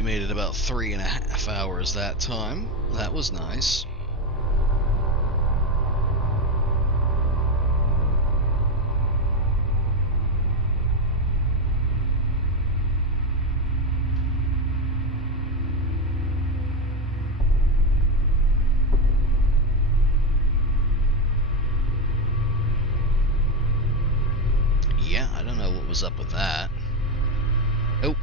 only made it about 3.5 hours that time. That was nice. Yeah, I don't know what was up with that. Oh.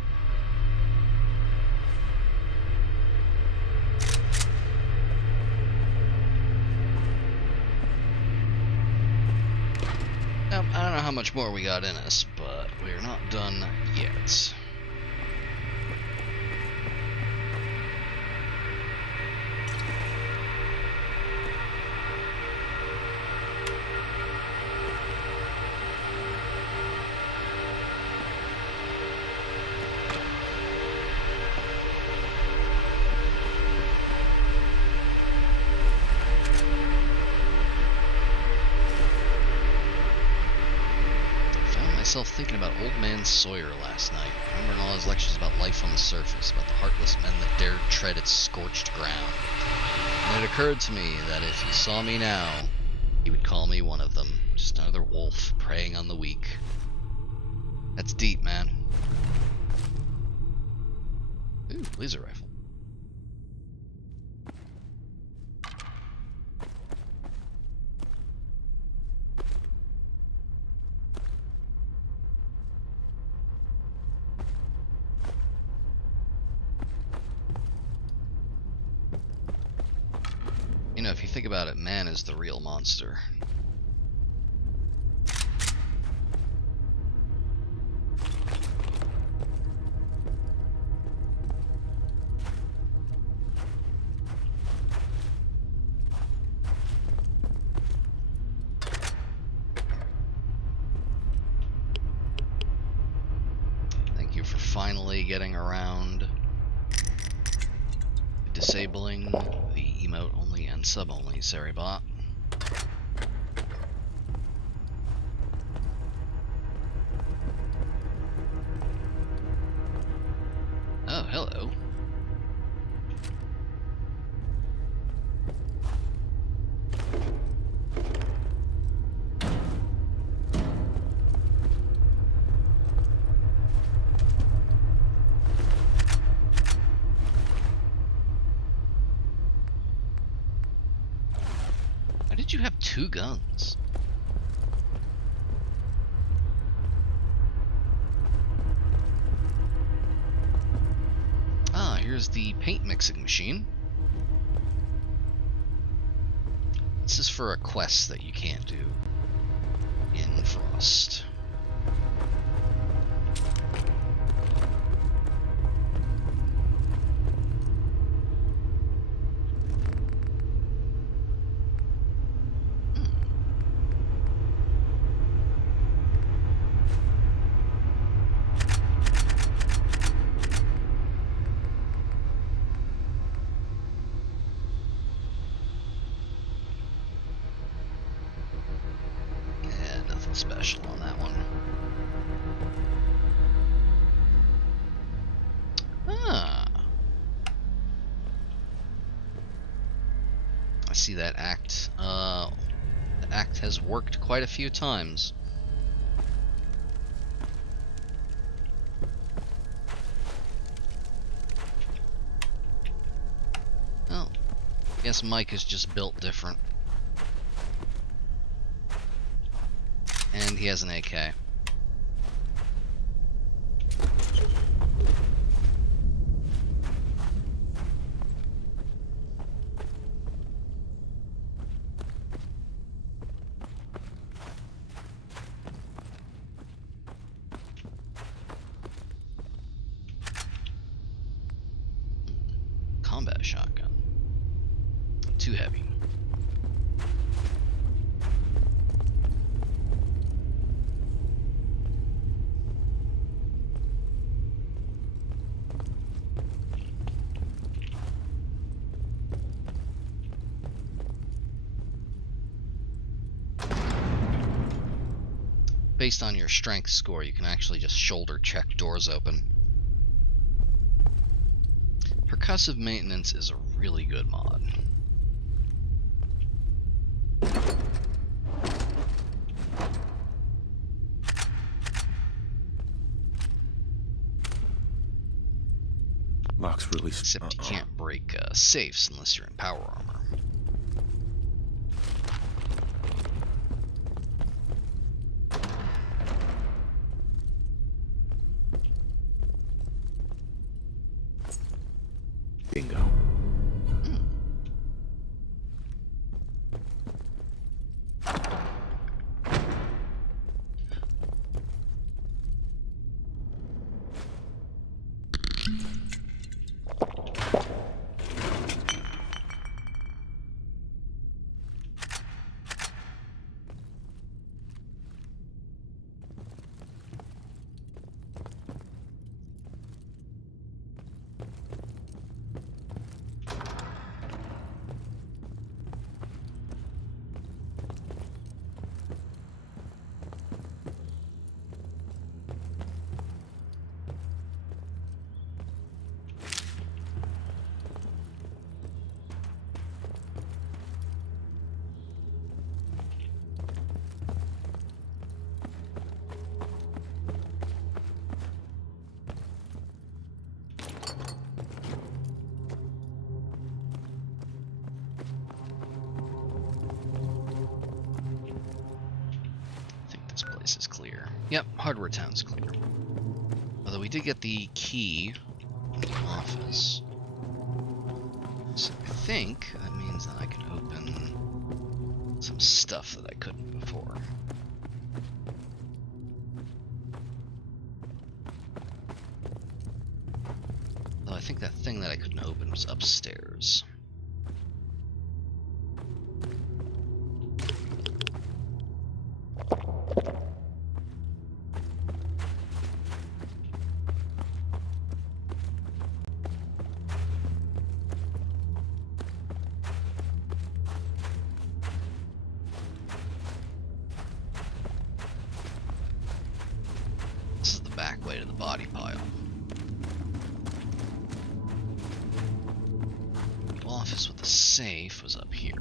Now, I don't know how much more we got in us, but we're not done yet. Myself thinking about Old Man Sawyer last night, remembering all his lectures about life on the surface, about the heartless men that dared tread its scorched ground. And it occurred to me that if he saw me now, he would call me one of them, just another wolf preying on the weak. That's deep, man. Ooh, laser rifle. You know, if you think about it, man is the real monster. Thank you for finally getting around disabling the emote only and sub only Seribot. Oh, hello. Why did you have 2 guns? Ah, here's the paint mixing machine. This is for a quest that you can't do in Frost. Special on that one. Ah. I see that act. The act has worked quite a few times. Well, I guess Mike is just built different. And he has an AK. Combat shotgun. Too heavy. Based on your strength score, you can actually just shoulder check doors open. Percussive Maintenance is a really good mod. Lock's really... Except you can't break safes unless you're in power armor. Bingo. This is clear. Yep, Hardware Town's clear. Although we did get the key from the office. So I think that means that I can open some stuff that I couldn't before. Though I think that thing that I couldn't open was upstairs. This is the back way to the body pile. The office with the safe was up here.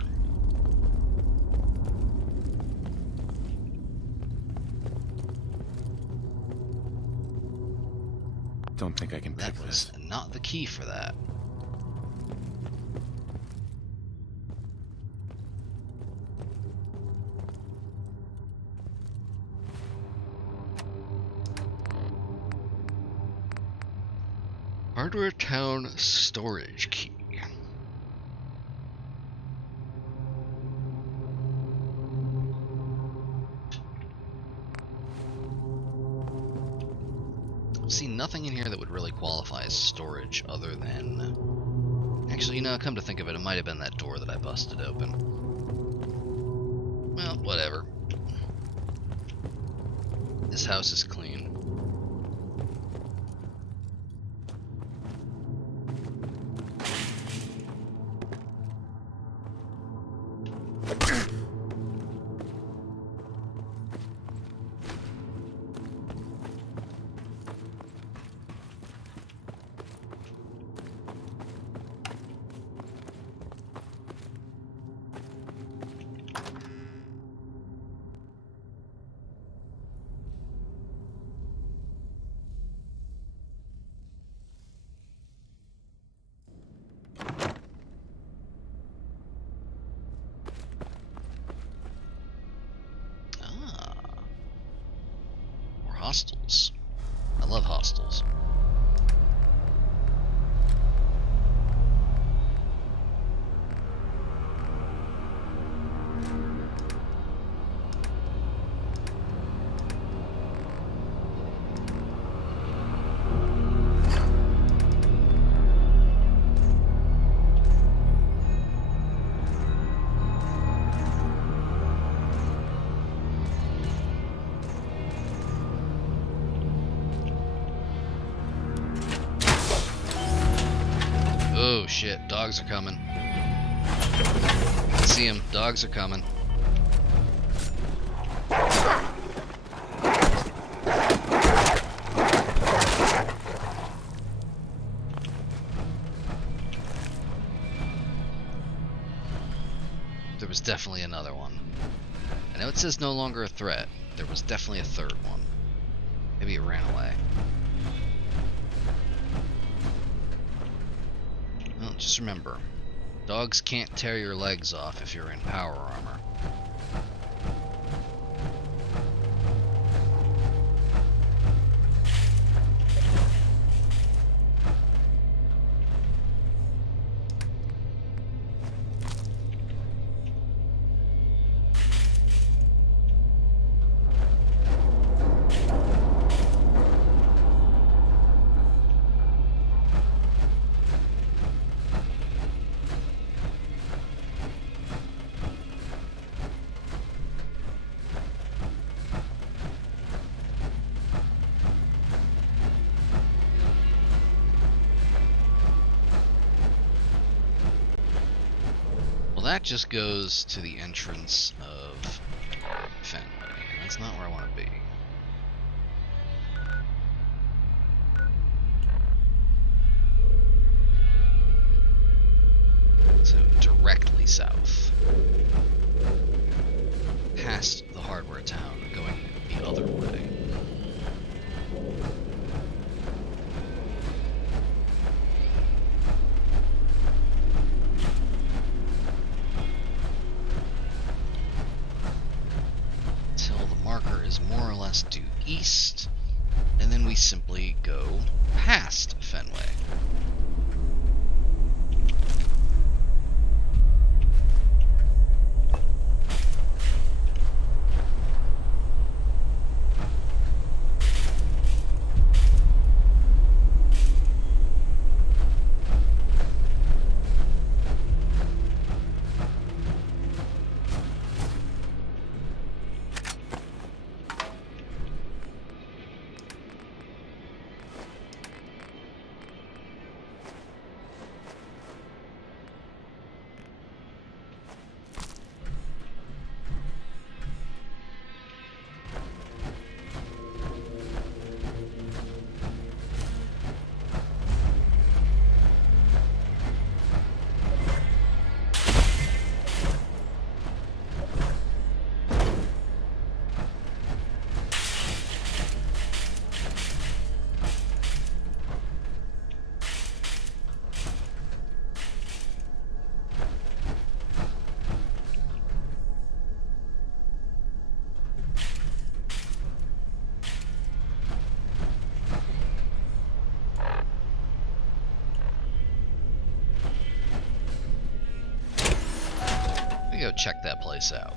Don't think I can pick That was this. not the key for that. Hardware Town storage key. I've seen nothing in here that would really qualify as storage other than... Actually, you know, come to think of it, it might have been that door that I busted open. Well, whatever. This house is clean. Hostels. I love hostels. Oh shit, dogs are coming. I see them, dogs are coming. was definitely another one. I know it says no longer a threat. There was definitely a third one. Maybe it ran away. Well, just remember, dogs can't tear your legs off if you're in power armor. That just goes to the entrance of Fenway, and that's not where I want to be. So directly south, past the hardware town, going the other way. Is more or less due east, and then we simply go past Fenway. Go check that place out.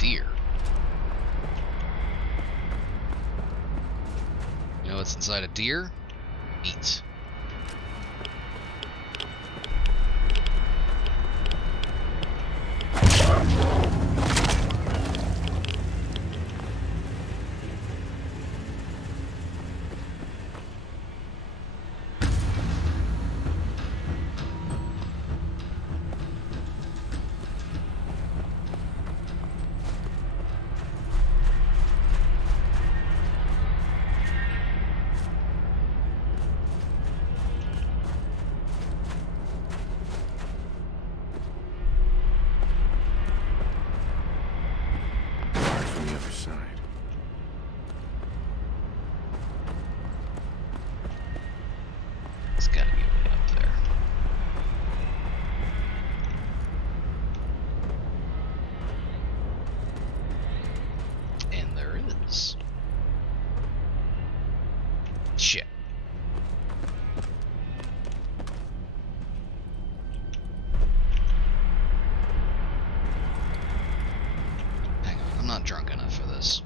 Deer. You know what's inside a deer? Meat. It's gotta be way up there. And there is. Shit. Hang on, I'm not drunk enough for this.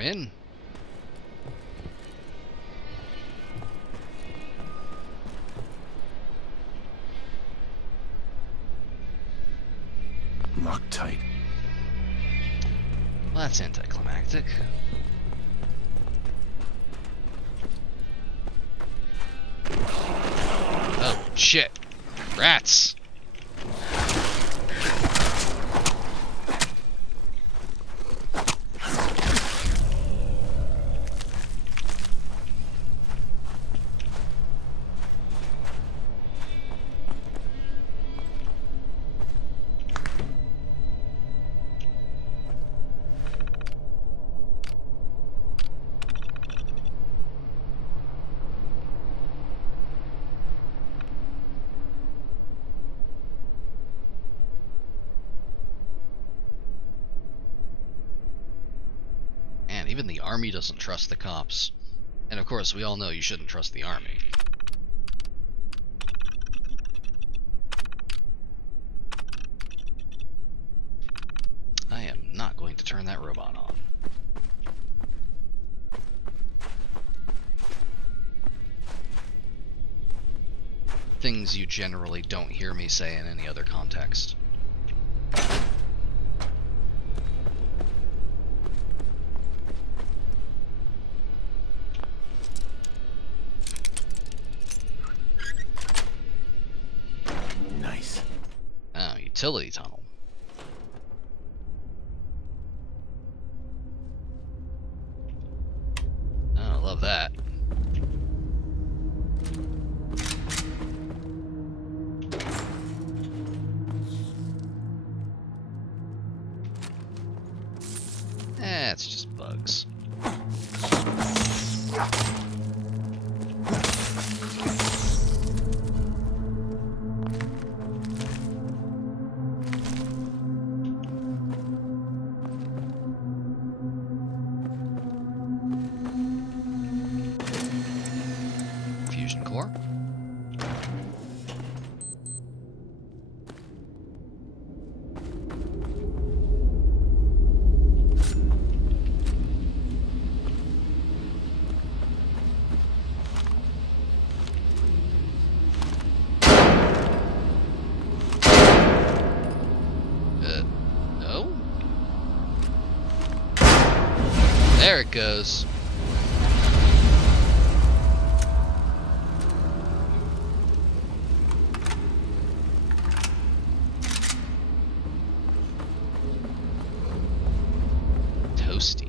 We're in. Locked tight. Well, that's anticlimactic. Oh, shit. Rats! Man, even the army doesn't trust the cops. And of course, we all know you shouldn't trust the army. I am not going to turn that robot on. Things you generally don't hear me say in any other context. Nice. Oh, utility tunnel. Oh, I love that. It's just bugs. Fusion core. No? There it goes. Toasty.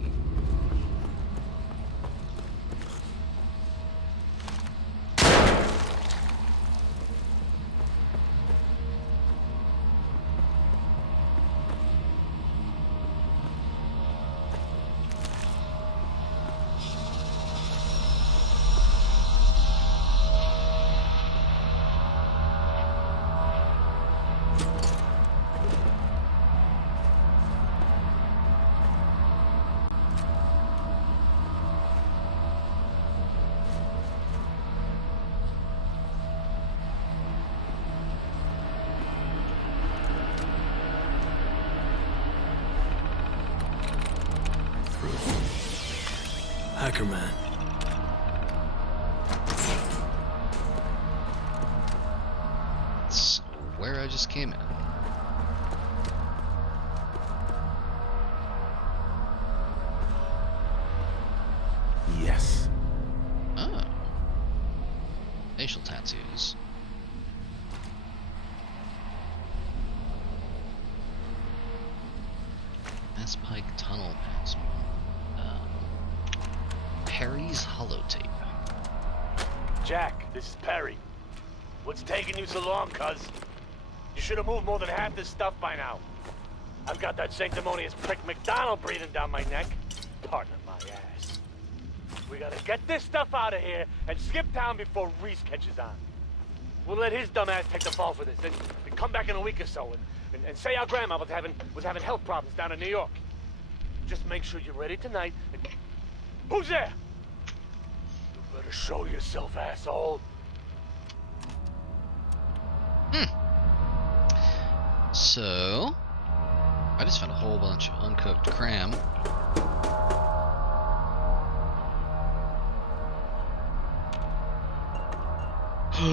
Hackerman. That's where I just came in. Yes. Oh. Facial tattoos. S Pike Tunnel Passmore. Perry's holotape. Jack, this is Perry. What's taking you so long, cuz? You should have moved more than half this stuff by now. I've got that sanctimonious prick McDonald breathing down my neck. Pardon my ass. We gotta get this stuff out of here and skip town before Reese catches on. We'll let his dumb ass take the fall for this, and come back in a week or so and say our grandma was having health problems down in New York. Just make sure you're ready tonight. And... Who's there? You better show yourself, asshole. So, I just found a whole bunch of uncooked cram. I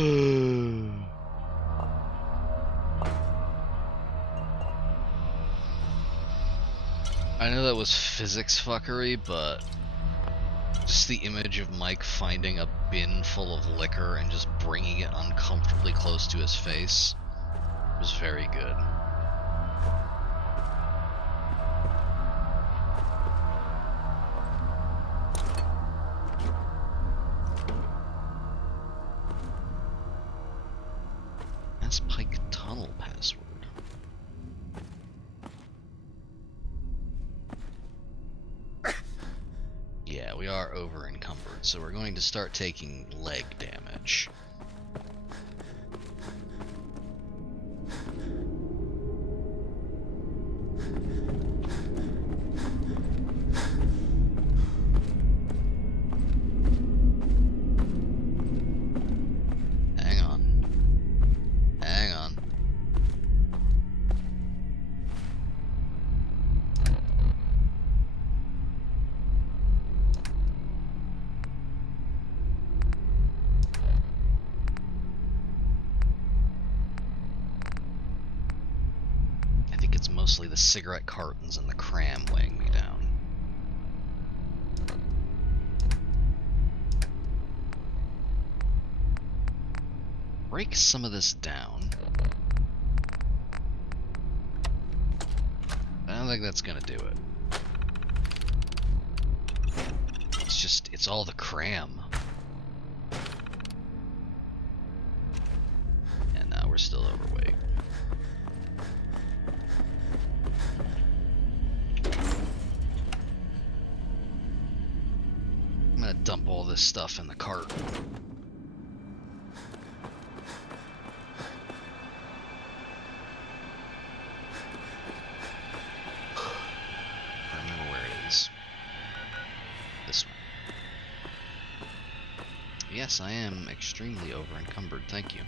know that was physics fuckery, but just the image of Mike finding a bin full of liquor and just bringing it uncomfortably close to his face was very good. That's Pike Tunnel password. Yeah, we are over encumbered, so we're going to start taking leg damage. Hang on. Hang on. I think it's mostly the cigarette cartons and the cram weighing me down. Break some of this down. I don't think that's gonna do it. It's all the cram. And now we're still overweight. I'm gonna dump all this stuff in the cart. I remember where it is. This one. Yes, I am extremely over encumbered, thank you.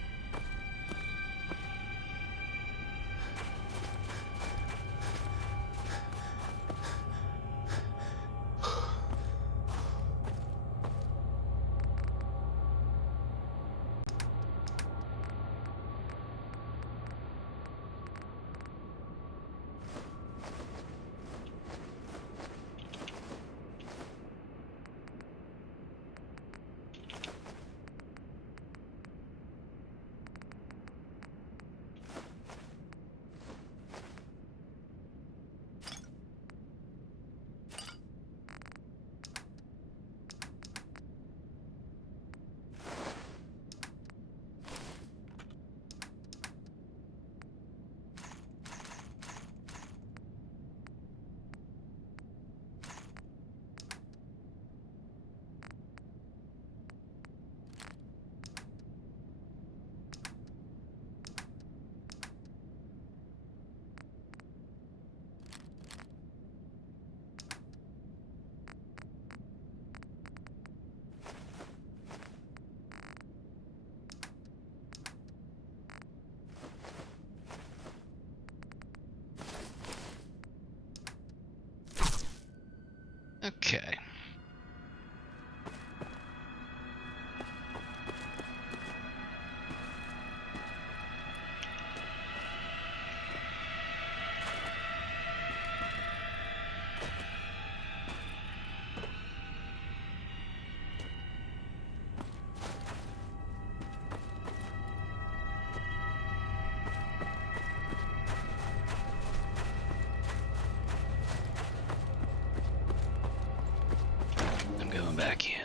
Okay. I'm going back in.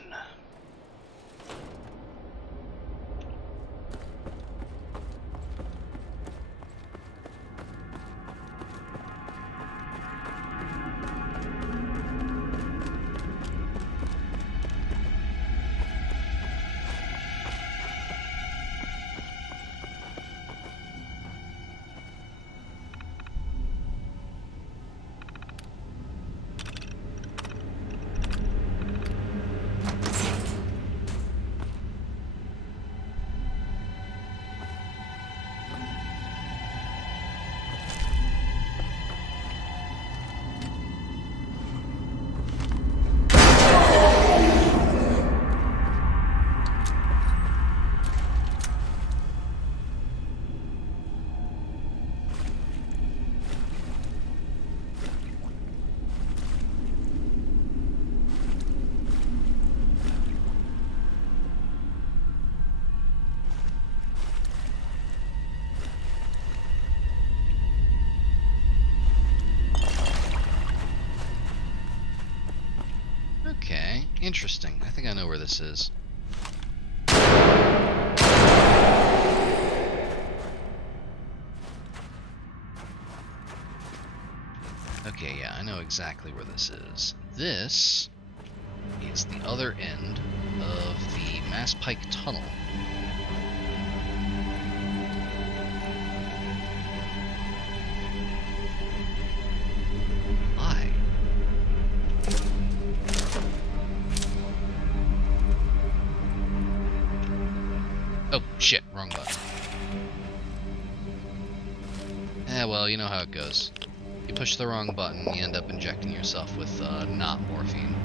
interesting. I think I know where this is. Okay, yeah, I know exactly where this is. This is the other end of the Mass Pike Tunnel. Why? Oh, shit, wrong button. Well, you know how it goes. You push the wrong button, you end up injecting yourself with, not morphine.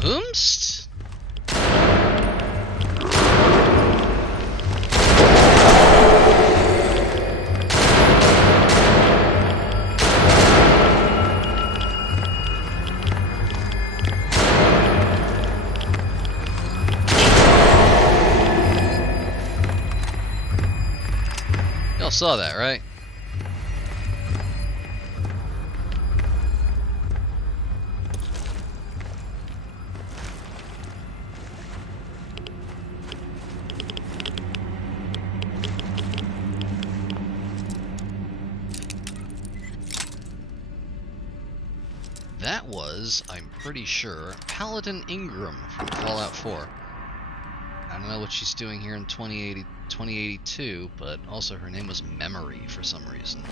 Whomst? Y'all saw that, right? That was, I'm pretty sure, Paladin Ingram from Fallout 4. I don't know what she's doing here in 2082, but also her name was Memory for some reason.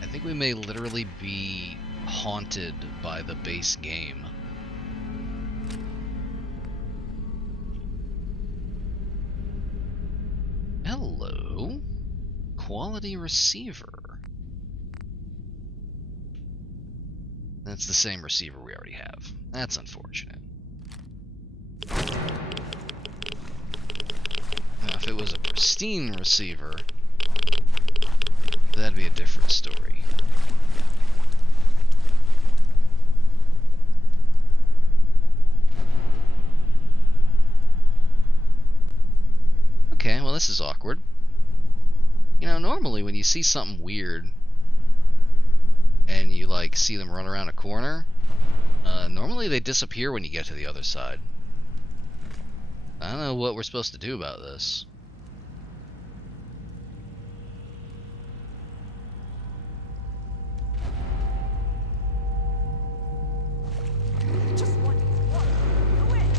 I think we may literally be haunted by the base game. Hello? Quality receiver. That's the same receiver we already have. That's unfortunate. Now, if it was a pristine receiver, that'd be a different story. Okay, well, this is awkward. You know, normally when you see something weird and you, like, see them run around a corner, normally they disappear when you get to the other side. I don't know what we're supposed to do about this. Just one. Go in.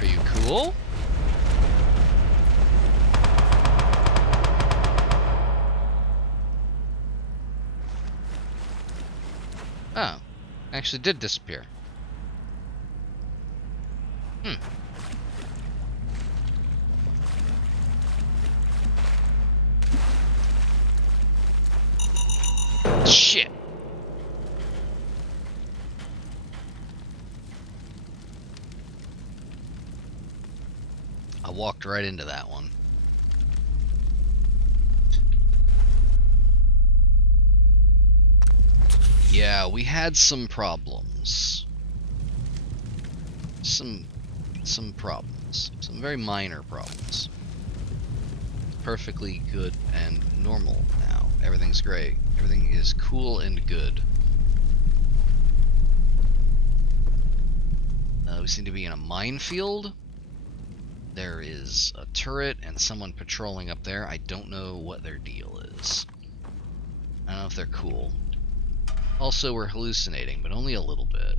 Are you cool? Oh, actually did disappear. Shit. I walked right into that one. Yeah, we had some problems. Some problems. Some very minor problems. Perfectly good and normal now. Everything's great. Everything is cool and good. We seem to be in a minefield. There is a turret and someone patrolling up there. I don't know what their deal is. I don't know if they're cool. Also, we're hallucinating, but only a little bit.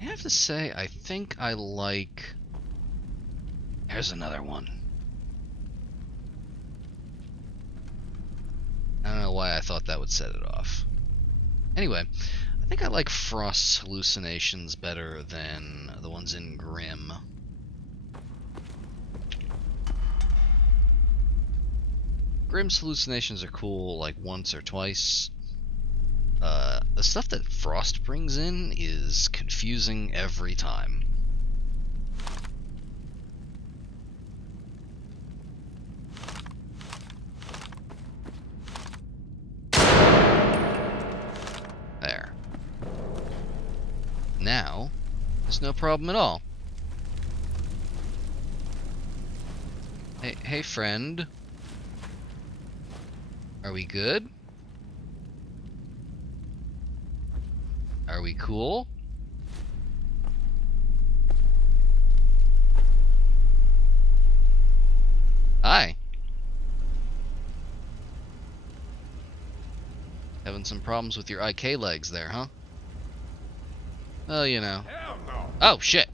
I have to say, I think I like... There's another one. I don't know why I thought that would set it off. Anyway, I think I like Frost's hallucinations better than the ones in Grimm. Grimm's hallucinations are cool, like, once or twice. The stuff that Frost brings in is confusing every time. There. Now, there's no problem at all. Hey friend. Are we good? Are we cool? Hi. Having some problems with your IK legs there, huh? Well, you know. Hell no. Oh, shit.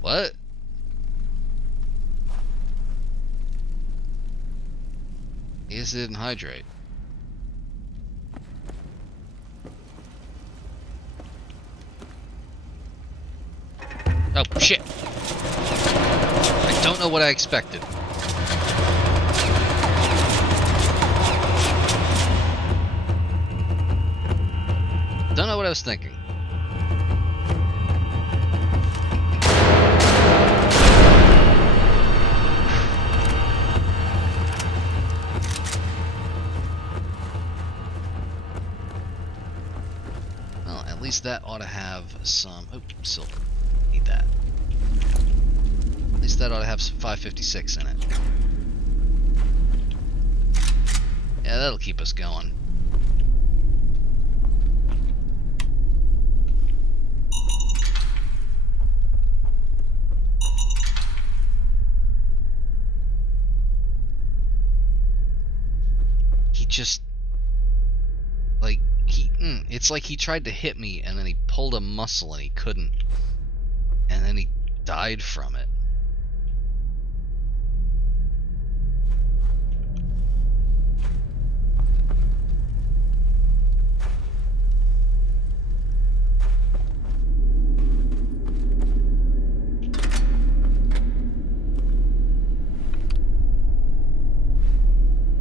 What? I guess it didn't hydrate. Oh, shit. I don't know what I expected. Don't know what I was thinking. Well, at least that ought to have some... Oh, silver. Need that. At least that ought to have some 556 in it. Yeah, that'll keep us going. He just... Like, it's like he tried to hit me and then he pulled a muscle and he couldn't. And then he died from it.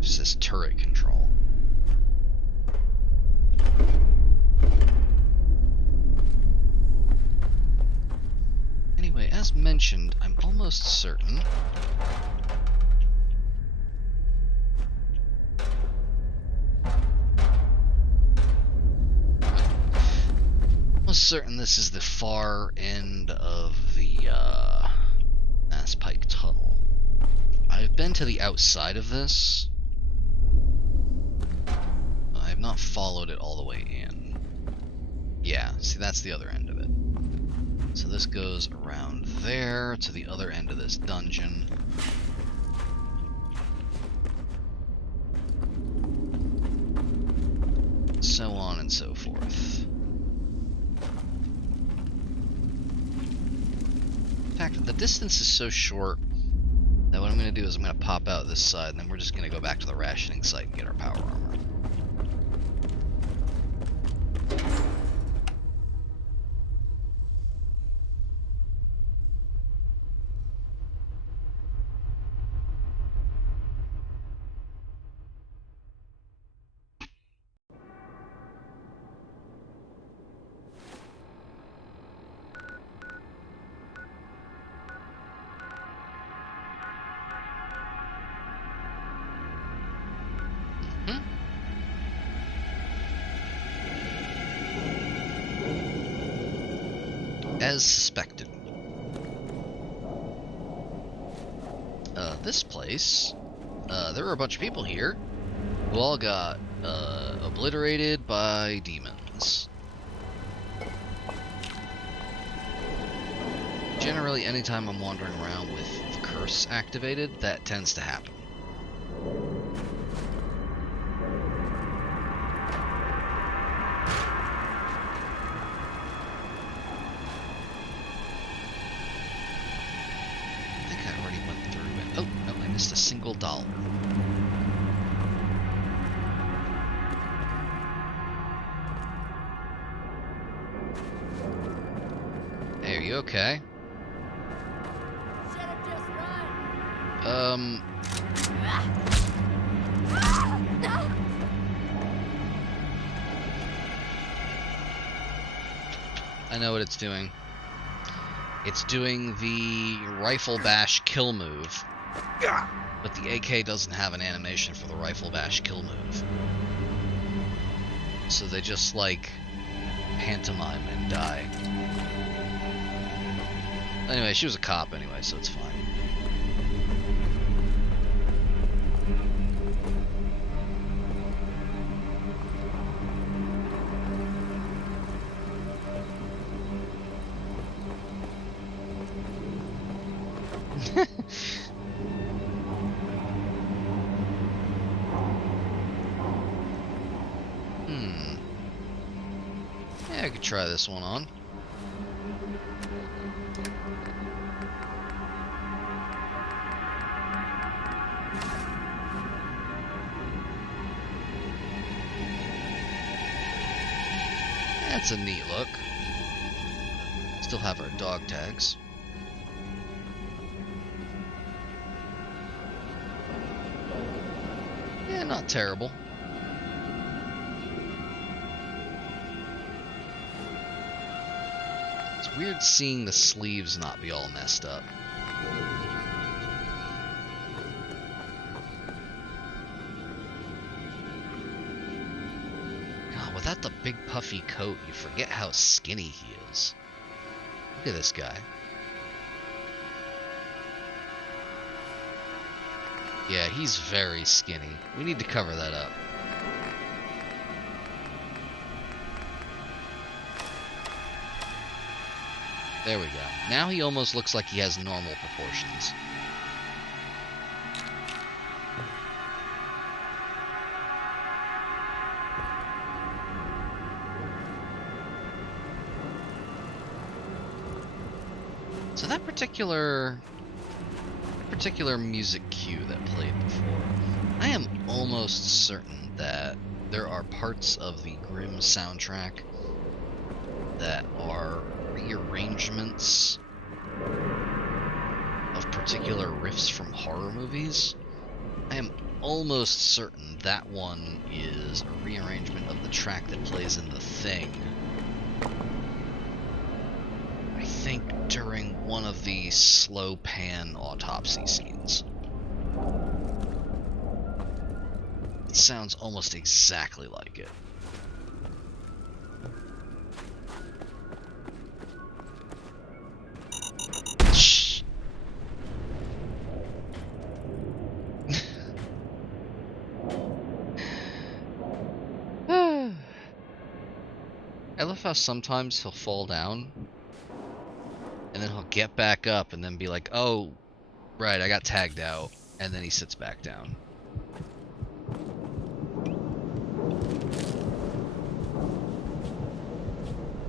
Just this turret control. Anyway, as mentioned, I'm almost certain this is the far end of the Mass Pike Tunnel. I've been to the outside of this. I have not followed it all the way in. Yeah, see, that's the other end of it. So this goes around there to the other end of this dungeon. So on and so forth. In fact, the distance is so short that what I'm going to do is I'm going to pop out this side, and then we're just going to go back to the rationing site and get our power armor. As suspected. this place, there were a bunch of people here who all got obliterated by demons. Generally, anytime I'm wandering around with the curse activated, that tends to happen. I think I already went through it. Oh, no, I missed a single dollar. Hey, are you okay? Should've just run. I know what it's doing. It's doing the rifle bash kill move. But the AK doesn't have an animation for the rifle bash kill move. So they just, like, pantomime and die. Anyway, she was a cop anyway, so it's fine. Yeah, I could try this one on. That's a neat look. Still have our dog tags. Yeah, not terrible. It's weird seeing the sleeves not be all messed up. God, without the big puffy coat, you forget how skinny he is. Look at this guy. Yeah, he's very skinny. We need to cover that up. There we go. Now he almost looks like he has normal proportions. So that particular music cue that played before, I am almost certain that there are parts of the Grimm soundtrack that are rearrangements of particular riffs from horror movies. I am almost certain that one is a rearrangement of the track that plays in The Thing. I think during one of the slow pan autopsy scenes. It sounds almost exactly like it. Shh. I love how sometimes he'll fall down and then he'll get back up and then be like, oh, right, I got tagged out. And then he sits back down.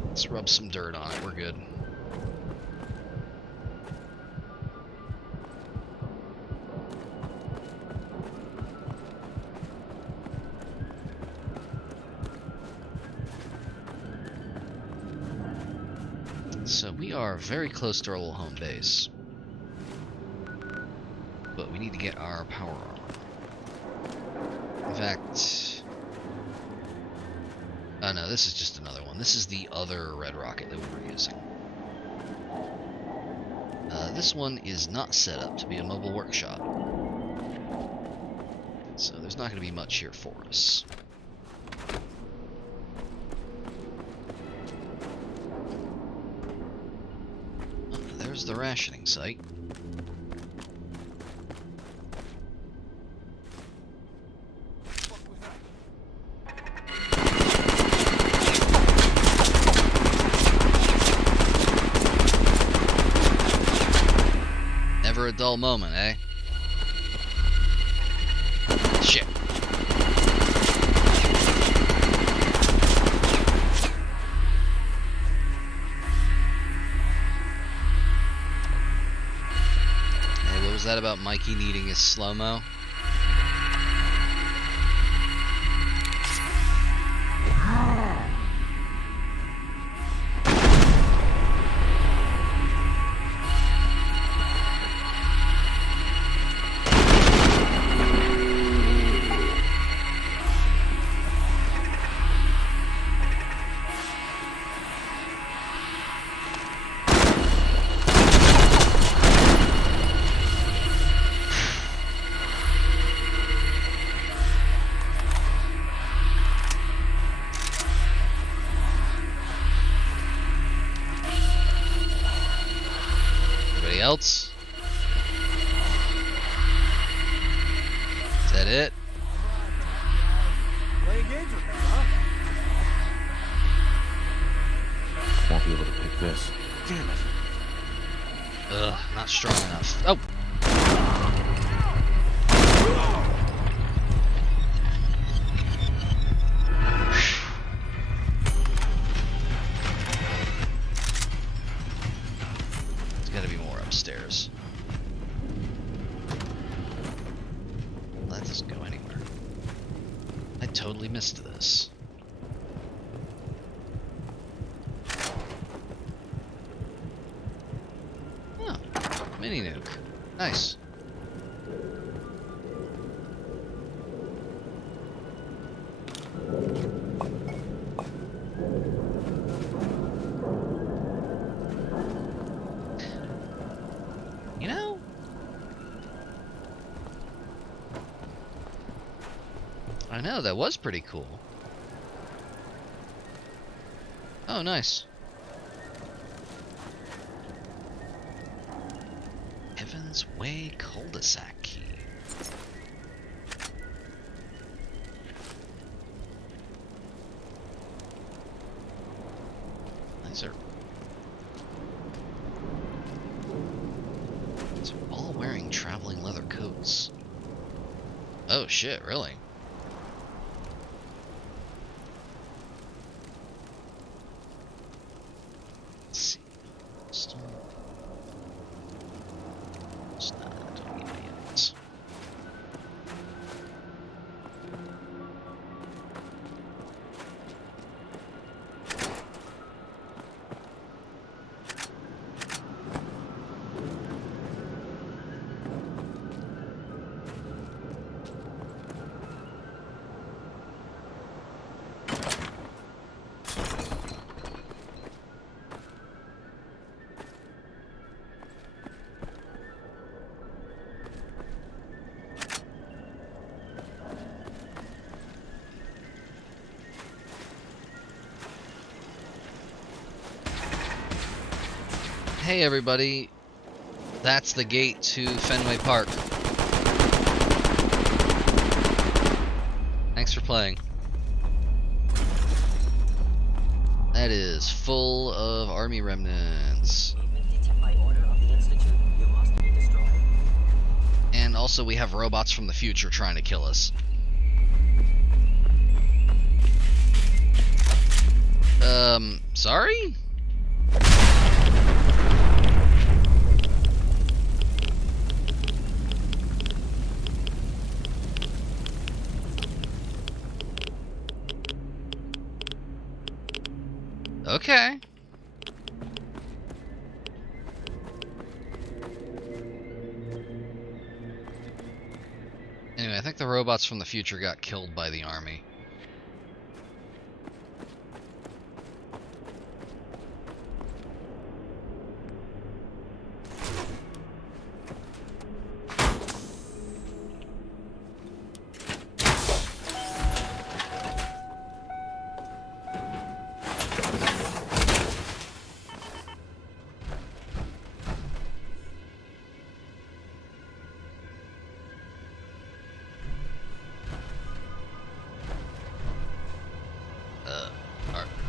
Let's rub some dirt on it, we're good. So we are very close to our little home base. But we need to get our power armor. In fact... oh no, this is just another one. This is the other red rocket that we were using. This one is not set up to be a mobile workshop. So there's not going to be much here for us. There's the rationing site. dull moment, eh? Shit. Hey, what was that about Mikey needing his slow-mo? Else? Is that it? Play a game with me, huh? Won't be able to pick this. Damn it. Ugh, not strong enough. Oh! Upstairs. That doesn't go anywhere. I totally missed this. Oh, mini nuke. Nice. You know, I know, that was pretty cool. Oh, nice. Evans Way cul-de-sac key. These are all wearing traveling leather coats. Oh shit, really? Let's see. Still... I don't need any of these. Hey everybody, that's the gate to Fenway Park. Thanks for playing. That is full of army remnants. And also we have robots from the future trying to kill us. Sorry? Okay. Anyway, I think the robots from the future got killed by the army.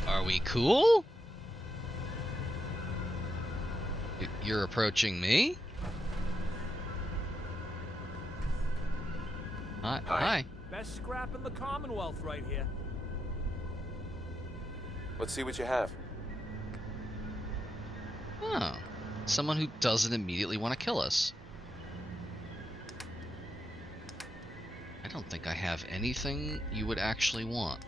Are we cool? You're approaching me? Hi. Hi. Best scrap in the Commonwealth right here. Let's see what you have. Oh. Someone who doesn't immediately want to kill us. I don't think I have anything you would actually want.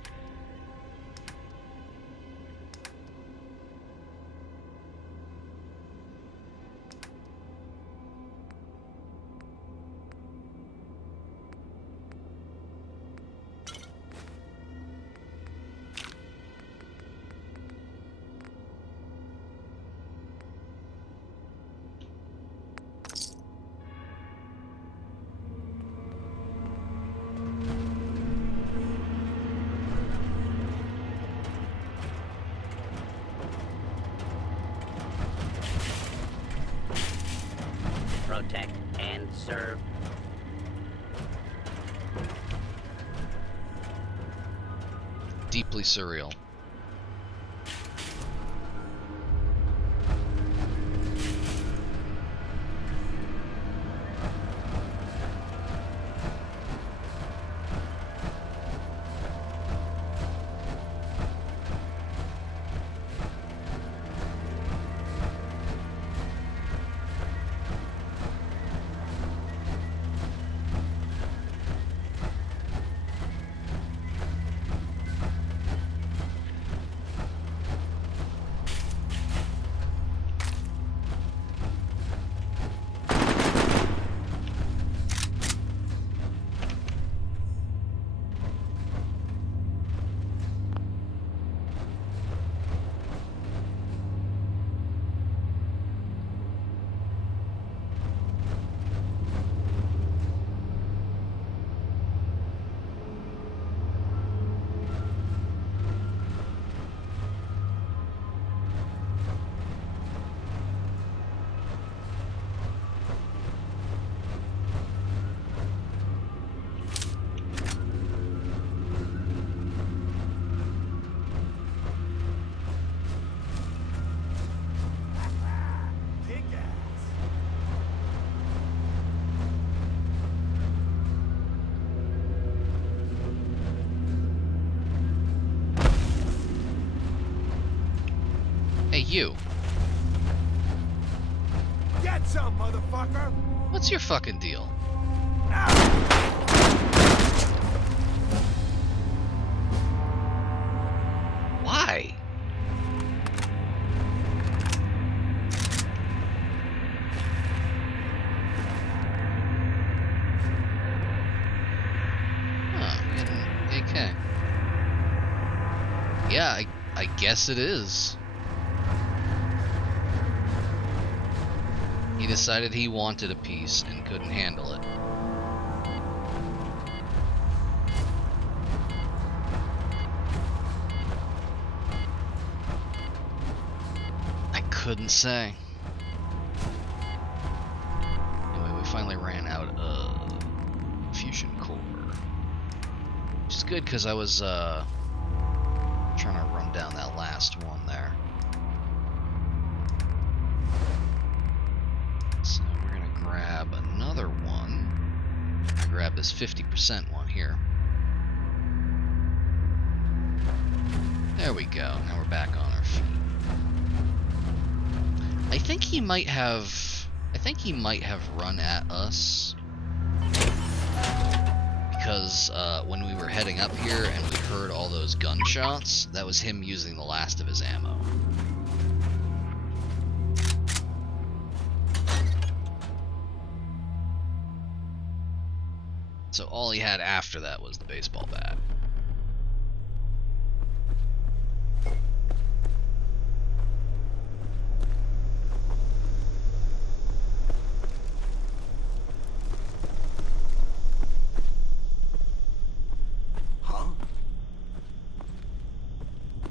Protect and serve. Deeply surreal. Hey, you. Get some, motherfucker! What's your fucking deal? Why? Huh, we got an AK. Yeah, I guess it is. He decided he wanted a piece and couldn't handle it. I couldn't say. Anyway, we finally ran out of fusion core. Which is good because I was trying to run down that last one there. So we're gonna grab another one. I grab this 50% one here. There we go. Now we're back on our feet. I think he might have run at us because when we were heading up here and we heard all those gunshots, that was him using the last of his ammo. So all he had after that was the baseball bat. Huh?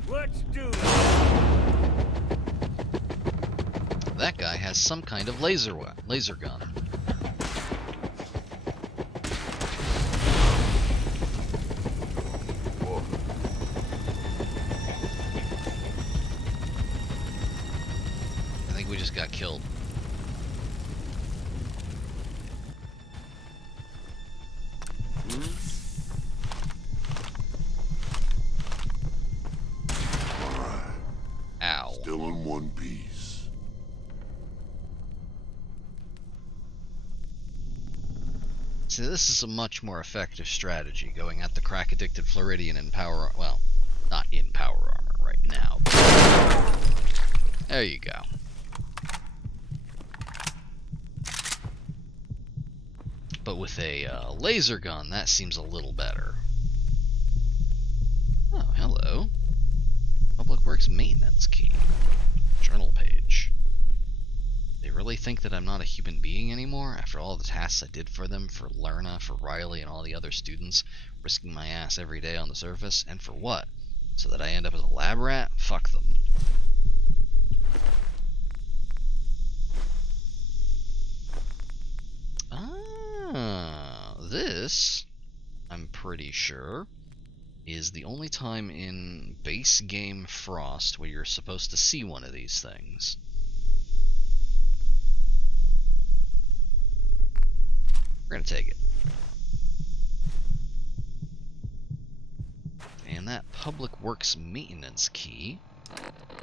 Let's do it! That guy has some kind of laser gun. I think we just got killed. one piece. See, this is a much more effective strategy, going at the crack-addicted Floridian in power... Well, not in power armor right now. There you go. But with a laser gun, that seems a little better. Oh, hello. Public Works Maintenance Key. Journal page. They really think that I'm not a human being anymore after all the tasks I did for them, for Lerna, for Riley, and all the other students, risking my ass every day on the surface, and for what? So that I end up as a lab rat? Fuck them. This, I'm pretty sure, is the only time in base game Frost where you're supposed to see one of these things. We're gonna take it. And that Public Works Maintenance Key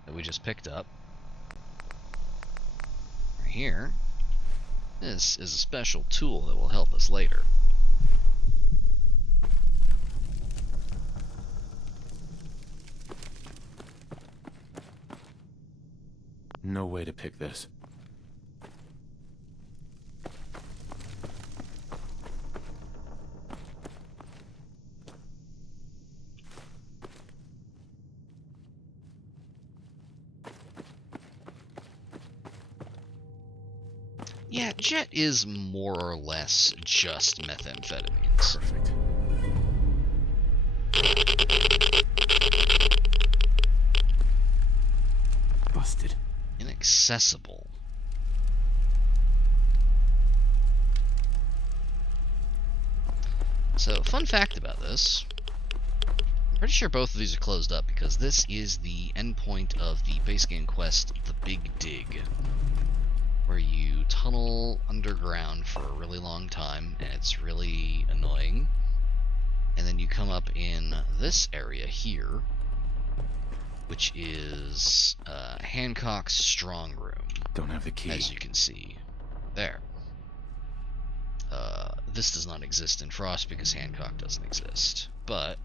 that we just picked up, right here, this is a special tool that will help us later. No way to pick this. Yeah, Jet is more or less just methamphetamines. Perfect. Busted. Inaccessible. So, fun fact about this. I'm pretty sure both of these are closed up because this is the endpoint of the base game quest, The Big Dig, where you tunnel underground for a really long time, and it's really annoying. And then you come up in this area here, which is Hancock's strong room. Don't have the key. As you can see there. This does not exist in Frost because Hancock doesn't exist. But,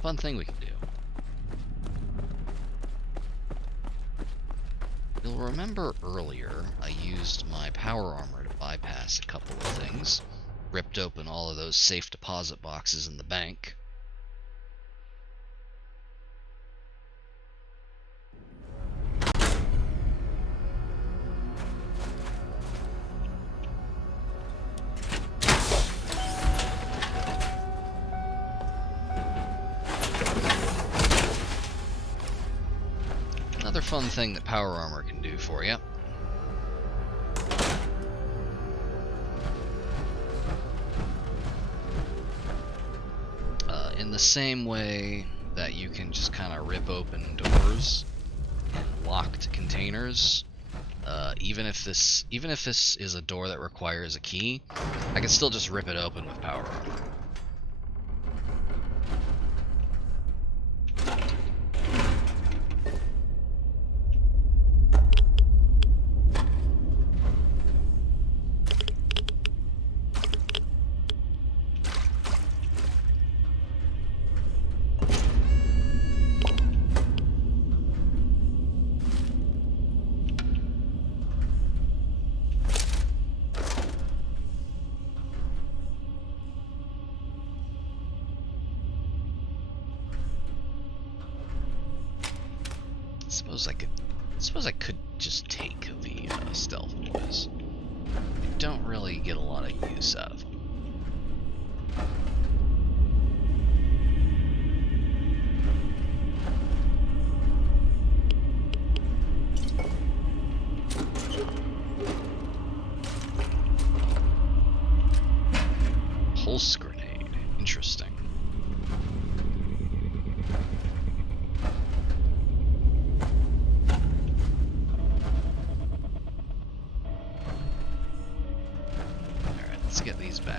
fun thing we can do. You'll remember earlier I used my power armor to bypass a couple of things. Ripped open all of those safe deposit boxes in the bank. Another fun thing that power armor can do for you. In the same way that you can just kind of rip open doors and locked containers, even if this is a door that requires a key, I can still just rip it open with power armor. Suppose I could just take the stealth boys. I don't really get a lot of use out of them. Pulse grenade. Interesting. Let's get these back.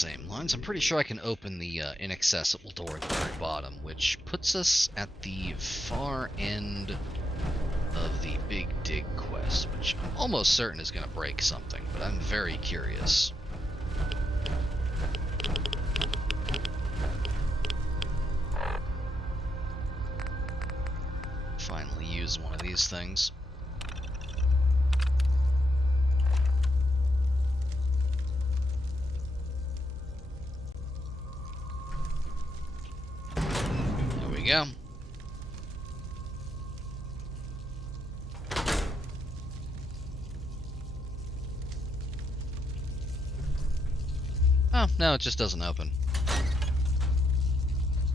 same lines, I'm pretty sure I can open the inaccessible door at the very bottom, which puts us at the far end of the Big Dig quest, which I'm almost certain is going to break something, but I'm very curious. Finally use one of these things. There we go. Oh, no, it just doesn't open.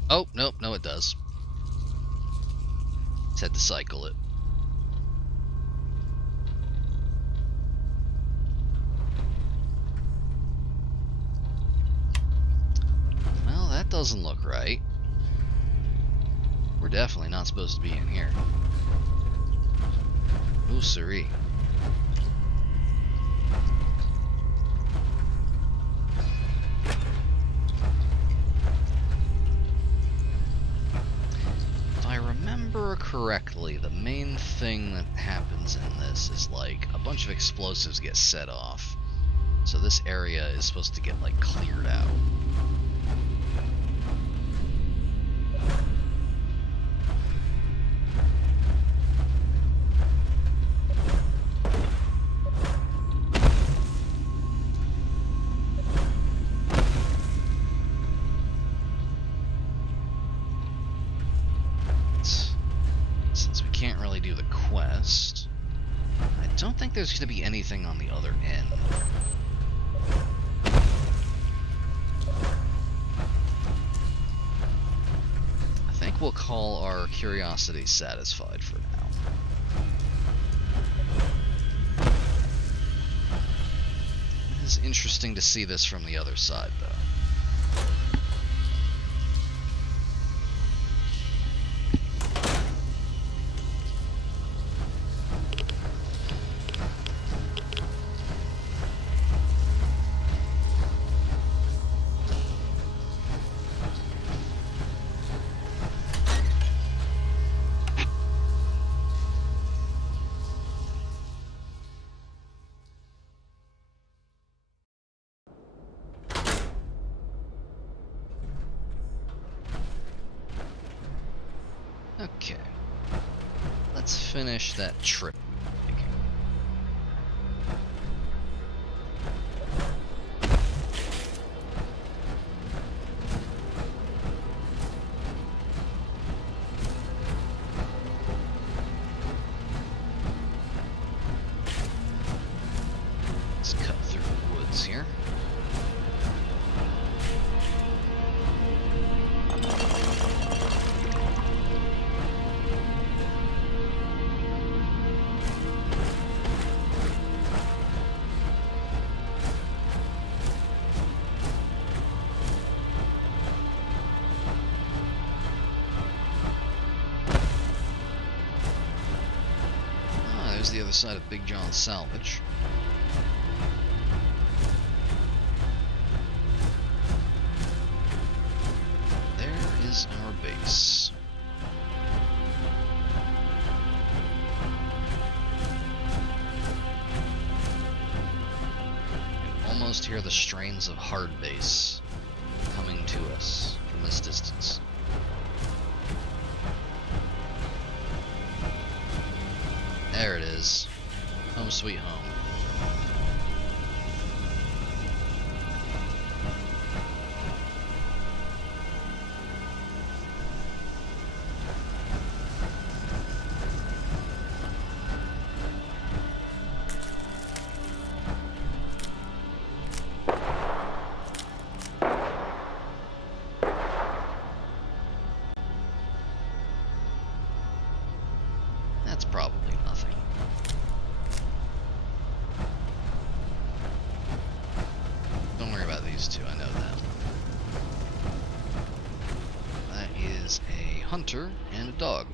Oh, nope, no it does. Just had to cycle it. Well, that doesn't look right. We're definitely not supposed to be in here. Ooh, siree. Correctly, the main thing that happens in this is like a bunch of explosives get set off. So this area is supposed to get like cleared out. I don't think there's going to be anything on the other end. I think we'll call our curiosity satisfied for now. It is interesting to see this from the other side, though. Okay, let's finish that trip. Let's cut through the woods here. The other side of Big John's salvage. There is our base. You can almost hear the strains of hard bass coming to us from this distance. There it is. Home sweet home. That's probably nothing. Don't worry about these two, I know that. That is a hunter and a dog.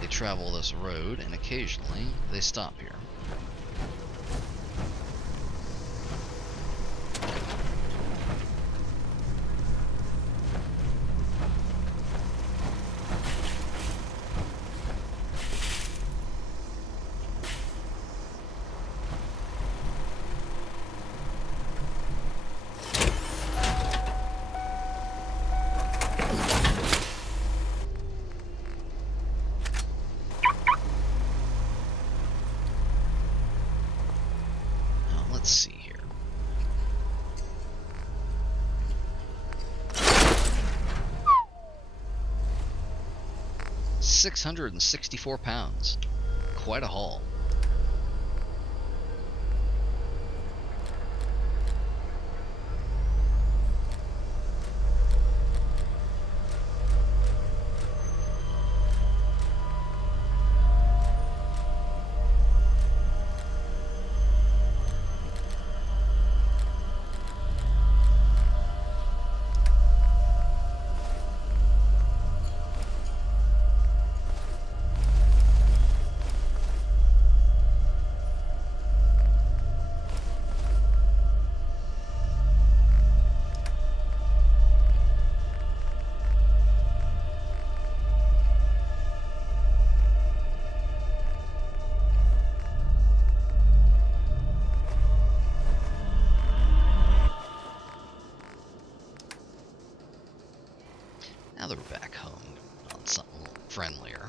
They travel this road, and occasionally they stop here. 664 pounds. Quite a haul. Now that we're back home on something a little friendlier.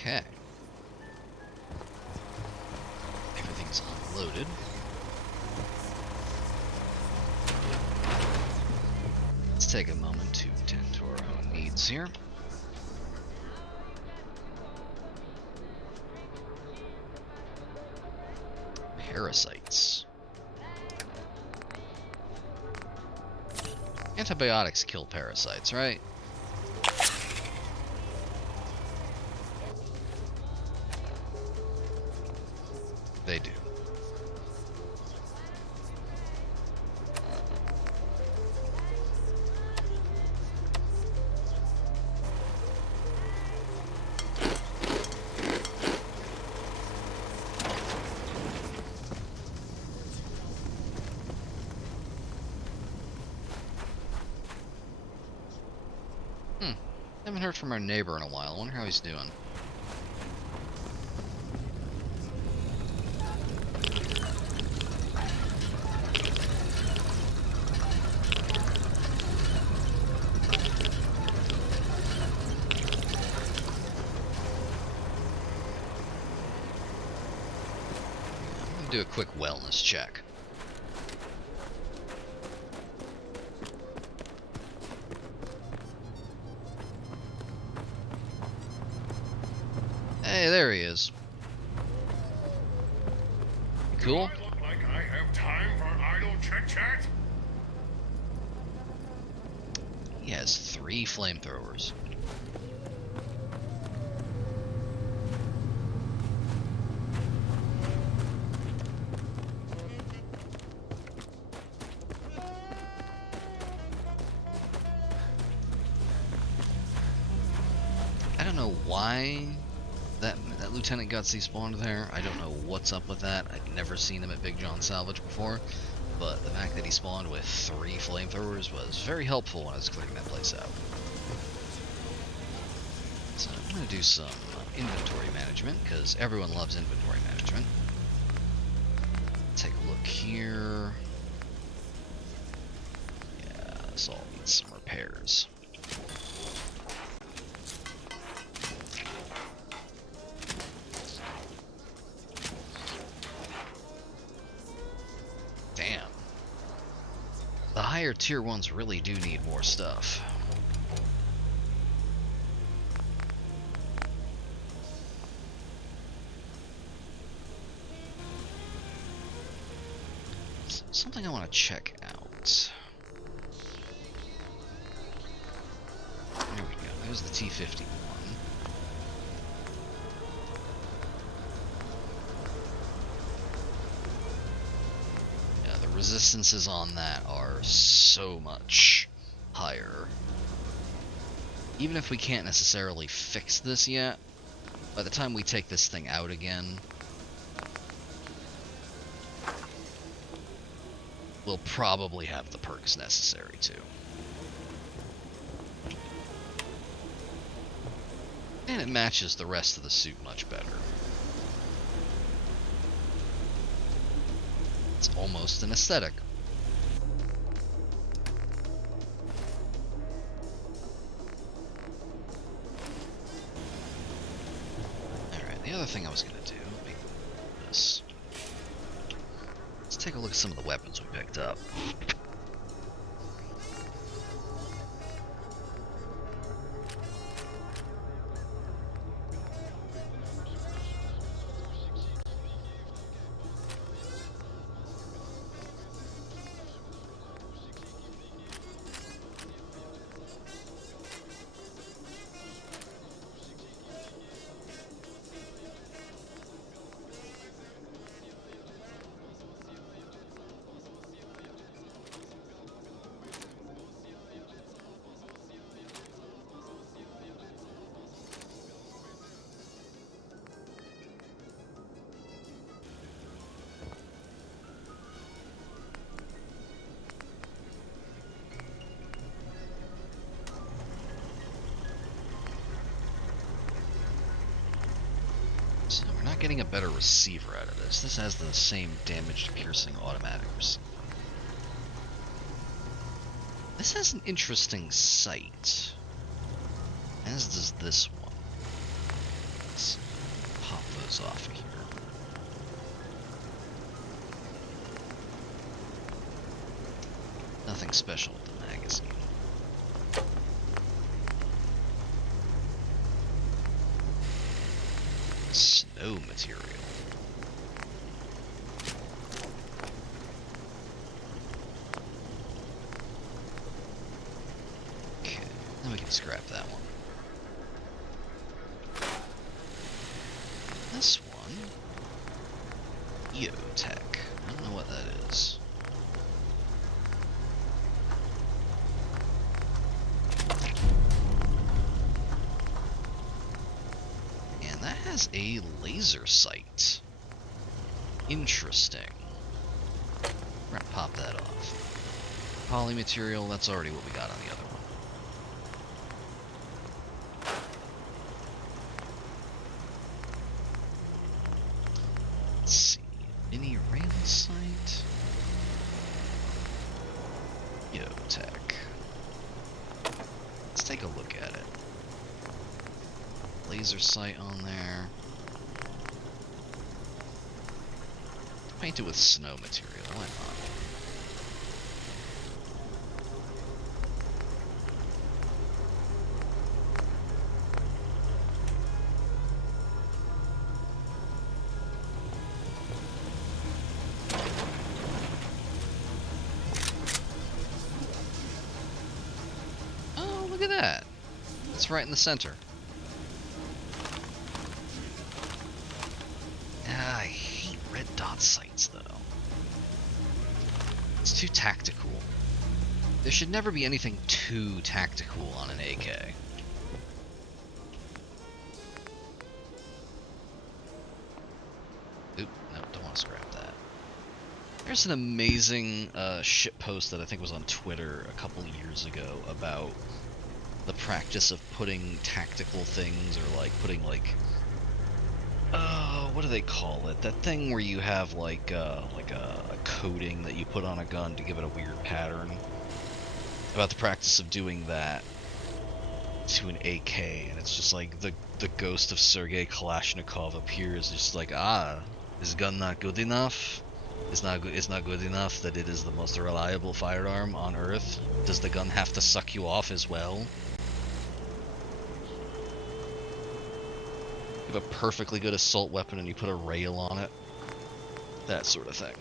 Okay. Everything's unloaded. Let's take a moment to tend to our own needs here. Parasites. Antibiotics kill parasites, right? They do. Haven't heard from our neighbor in a while. I wonder how he's doing. Do a quick wellness check. Hey, there he is. Cool. Do I look like I have time for idle chit-chat? He has 3 flamethrowers. I don't know why that Lieutenant Gutsy spawned there. I don't know what's up with that. I've never seen him at Big John Salvage before, but the fact that he spawned with 3 flamethrowers was very helpful when I was clearing that place out. I'm going to do some inventory management, because everyone loves inventory management. Take a look here. Yeah, this all needs some repairs. Damn. The higher tier ones really do need more stuff. Something I want to check out. There we go. There's the T-51. Yeah, the resistances on that are so much higher. Even if we can't necessarily fix this yet, by the time we take this thing out again, we'll probably have the perks necessary too. And it matches the rest of the suit much better. It's almost an aesthetic. Alright, the other thing I was gonna do, this. Let's take a look at some of the weapons we picked up. So we're not getting a better receiver out of this. This has the same damage piercing automatic receiver. This has an interesting sight, as does this one. Let's pop those off here. Nothing special with the magazine. Snow material. Okay, then we can scrap that one. This one, EOTech. I don't know what that is. And that has a laser sight. Interesting. We're gonna pop that off. Poly material, that's already what we got on the other one. Let's see. Mini rail sight. EOTech. Let's take a look at it. Laser sight on there. Paint it with snow material, why not? Oh, look at that. It's right in the center. I hate red dot sights, though. It's too tactical. There should never be anything too tactical on an AK. Oop, no, don't want to scrap that. There's an amazing shitpost that I think was on Twitter a couple years ago about the practice of putting tactical things, or like putting like, what do they call it? That thing where you have like a coating that you put on a gun to give it a weird pattern. About the practice of doing that to an AK, and it's just like the ghost of Sergei Kalashnikov appears, just like, is gun not good enough? It's not good enough that it is the most reliable firearm on Earth? Does the gun have to suck you off as well? You have a perfectly good assault weapon and you put a rail on it. That sort of thing.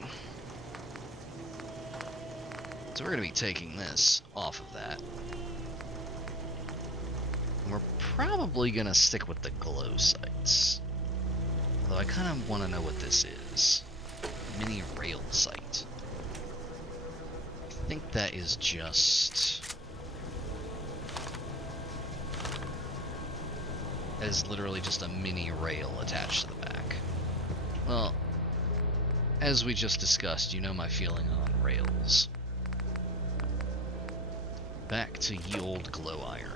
So we're going to be taking this off of that. And we're probably going to stick with the glow sights. Although I kind of want to know what this is. Mini rail sight. I think that is just... That is literally just a mini rail attached to the back. Well, as we just discussed, you know my feeling on rails. Back to ye old glow iron.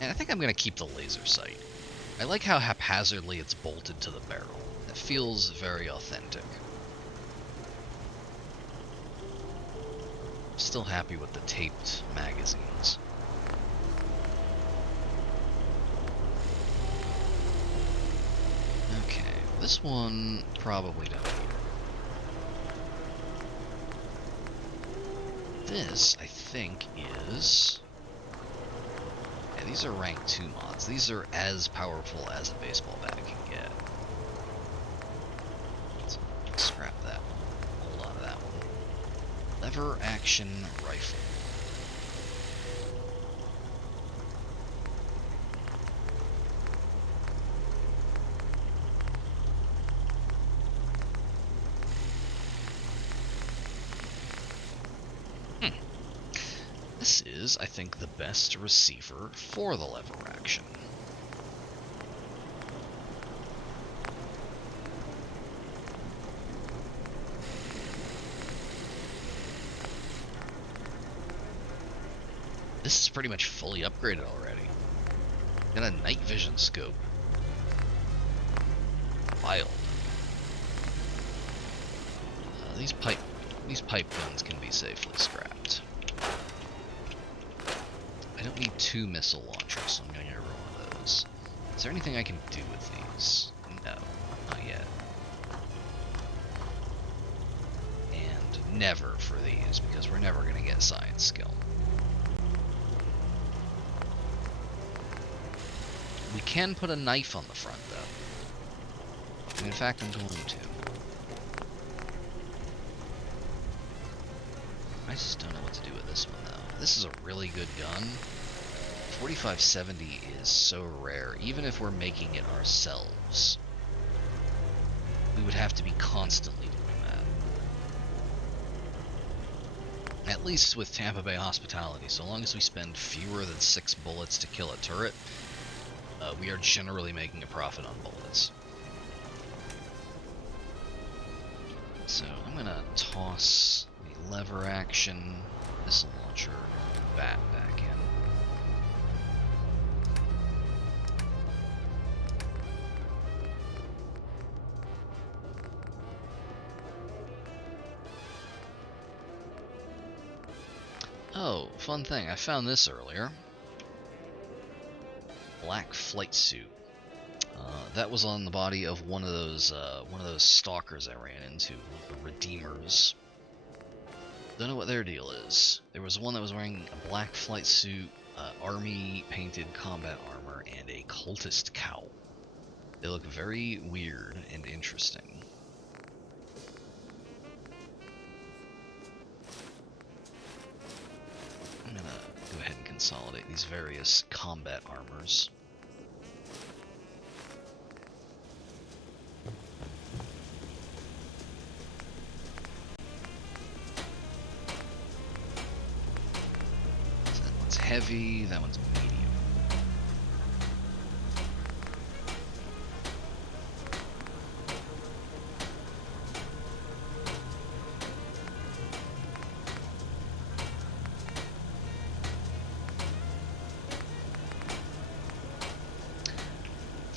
And I think I'm going to keep the laser sight. I like how haphazardly it's bolted to the barrel. It feels very authentic. Still happy with the taped magazines. Okay, this one probably don't need it. This, I think, is... Yeah, these are rank 2 mods. These are as powerful as a baseball bat can get. Let's scrap that one. Hold on to that one. Lever action rifle. This is, I think, the best receiver for the lever action. This is pretty much fully upgraded already. Got a night vision scope. Wild. These pipe guns can be safely scrapped. I don't need 2 missile launchers, so I'm going to get rid of one of those. Is there anything I can do with these? No, not yet. And never for these, because we're never going to get science skill. We can put a knife on the front, though. And in fact, I'm going to. I just don't know what to do with this one, though. This is a really good gun. 4570 is so rare. Even if we're making it ourselves, we would have to be constantly doing that. At least with Tampa Bay Hospitality, so long as we spend fewer than 6 bullets to kill a turret, we are generally making a profit on bullets. So I'm gonna toss the lever action, missile launcher, and bat back in. Oh, fun thing, I found this earlier. Black flight suit. That was on the body of one of those stalkers I ran into, the Redeemers. Don't know what their deal is. There was one that was wearing a black flight suit, army painted combat armor, and a cultist cowl. They look very weird and interesting. I'm gonna go ahead and consolidate these various combat armors. Heavy, that one's medium.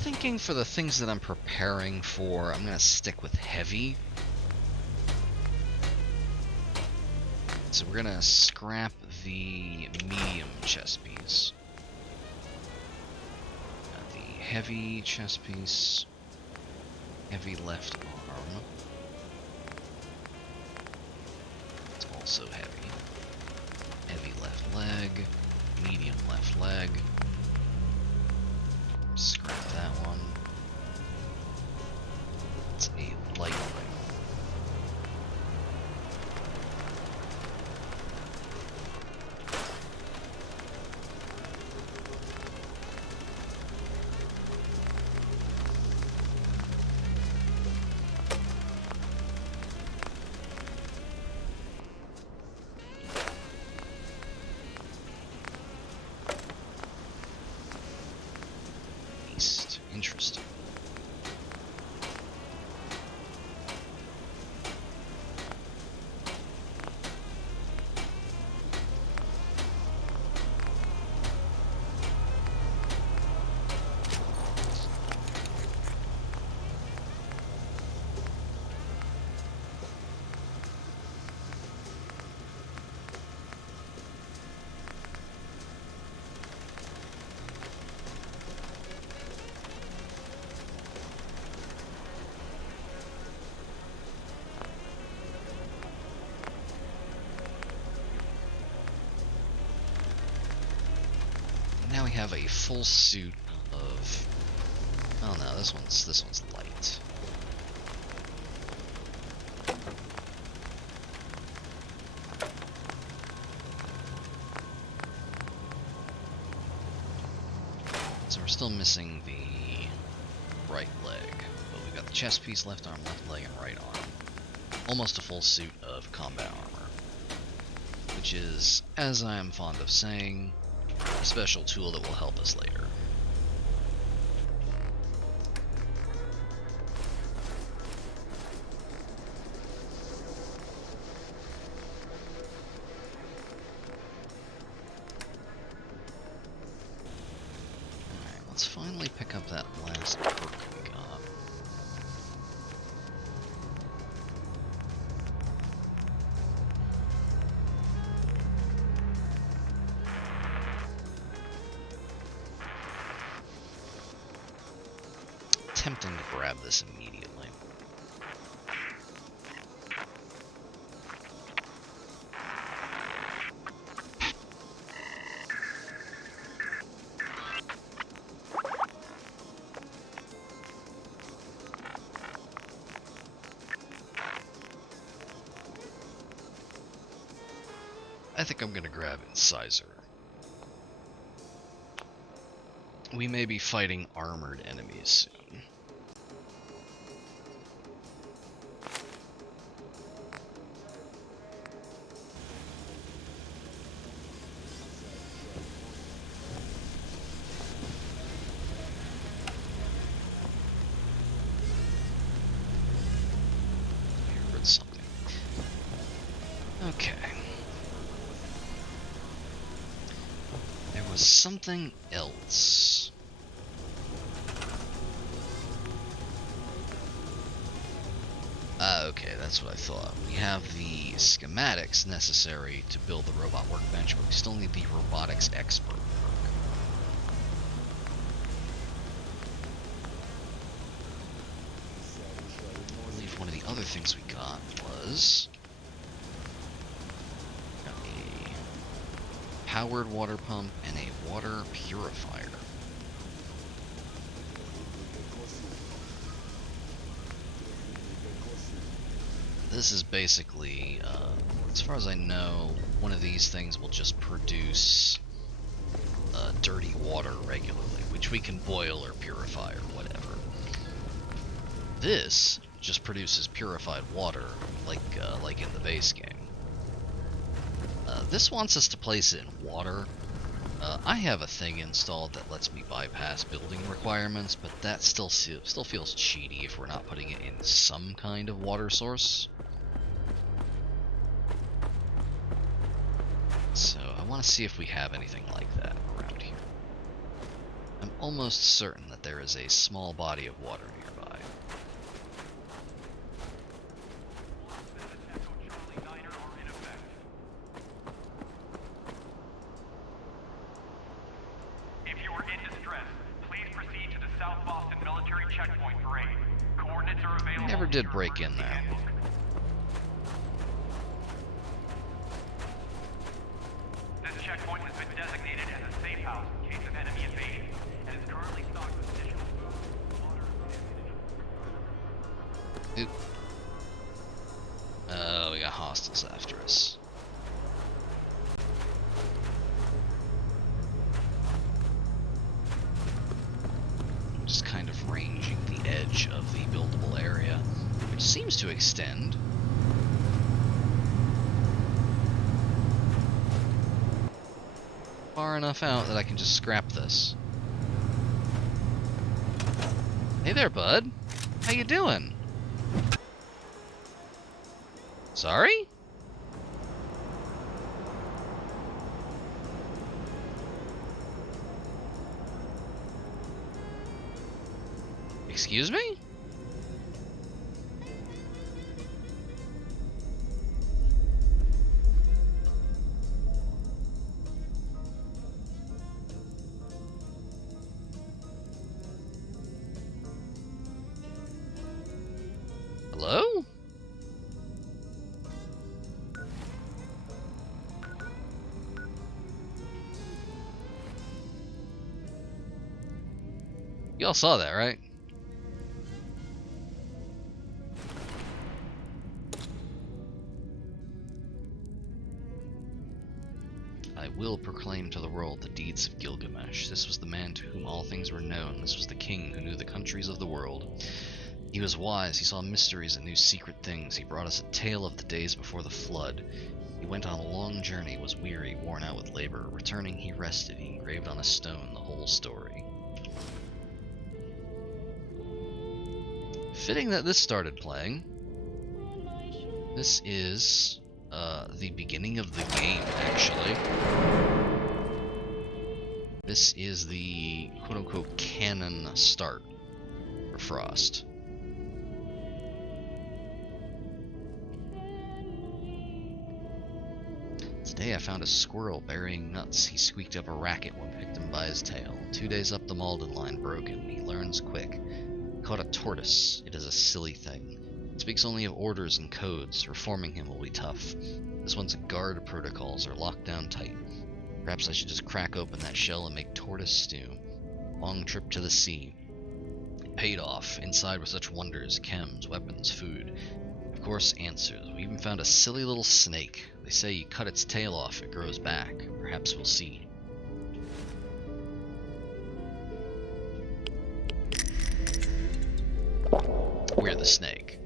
thinking for the things that I'm preparing for, I'm gonna stick with heavy. So we're gonna scrap the medium chest piece. Got the heavy chest piece, heavy left arm. It's also heavy. Heavy left leg, medium left leg. Scrap that one. It's a light leg. Interesting. Now we have a full suit of... Oh no, this one's light. So we're still missing the right leg, but we've got the chest piece, left arm, left leg, and right arm. Almost a full suit of combat armor, which is, as I am fond of saying, a special tool that will help us later. Alright, let's finally pick up that last perk we got. Tempting to grab this immediately. I think I'm gonna grab Incisor. We may be fighting armored enemies soon. I heard something. Okay. There was something else. Okay, that's what I thought. We have the schematics necessary to build the robot workbench, but we still need the robotics expert perk. I believe one of the other things we got was a powered water pump and a water purifier. This is basically, as far as I know, one of these things will just produce dirty water regularly, which we can boil or purify or whatever. This just produces purified water, like in the base game. This wants us to place it in water. I have a thing installed that lets me bypass building requirements, but that still feels cheaty if we're not putting it in some kind of water source. So I want to see if we have anything like that around here. I'm almost certain that there is a small body of water nearby. If you are in distress, please proceed to the South Boston military checkpoint for aid. Coordinates are available. Never did break in there. This checkpoint has been designated as a safe house in case of enemy invasion, and is currently stocked with additional food, water, and ammunition. We got hostiles after us. Just kind of ranging the edge of the buildable area, which seems to extend. Far enough out that I can just scrap this. Hey there, bud. How you doing? Sorry? Excuse me? Hello? You all saw that, right? I will proclaim to the world the deeds of Gilgamesh. This was the man to whom all things were known. This was the king who knew the countries of the world. He was wise, he saw mysteries and knew secret things. He brought us a tale of the days before the flood. He went on a long journey, was weary, worn out with labor. Returning, he rested. He engraved on a stone the whole story. Fitting that this started playing. This is the beginning of the game, actually. This is the quote-unquote canon start for Frost. Today I found a squirrel burying nuts. He squeaked up a racket when picked him by his tail. 2 days up the Malden line broken. He learns quick. Caught a tortoise. It is a silly thing. It speaks only of orders and codes. Reforming him will be tough. This one's guard protocols are locked down tight. Perhaps I should just crack open that shell and make tortoise stew. Long trip to the sea. It paid off. Inside were such wonders. Chems, weapons, food. Of course, answers. We even found a silly little snake. They say you cut its tail off, it grows back. Perhaps we'll see. We're the snake.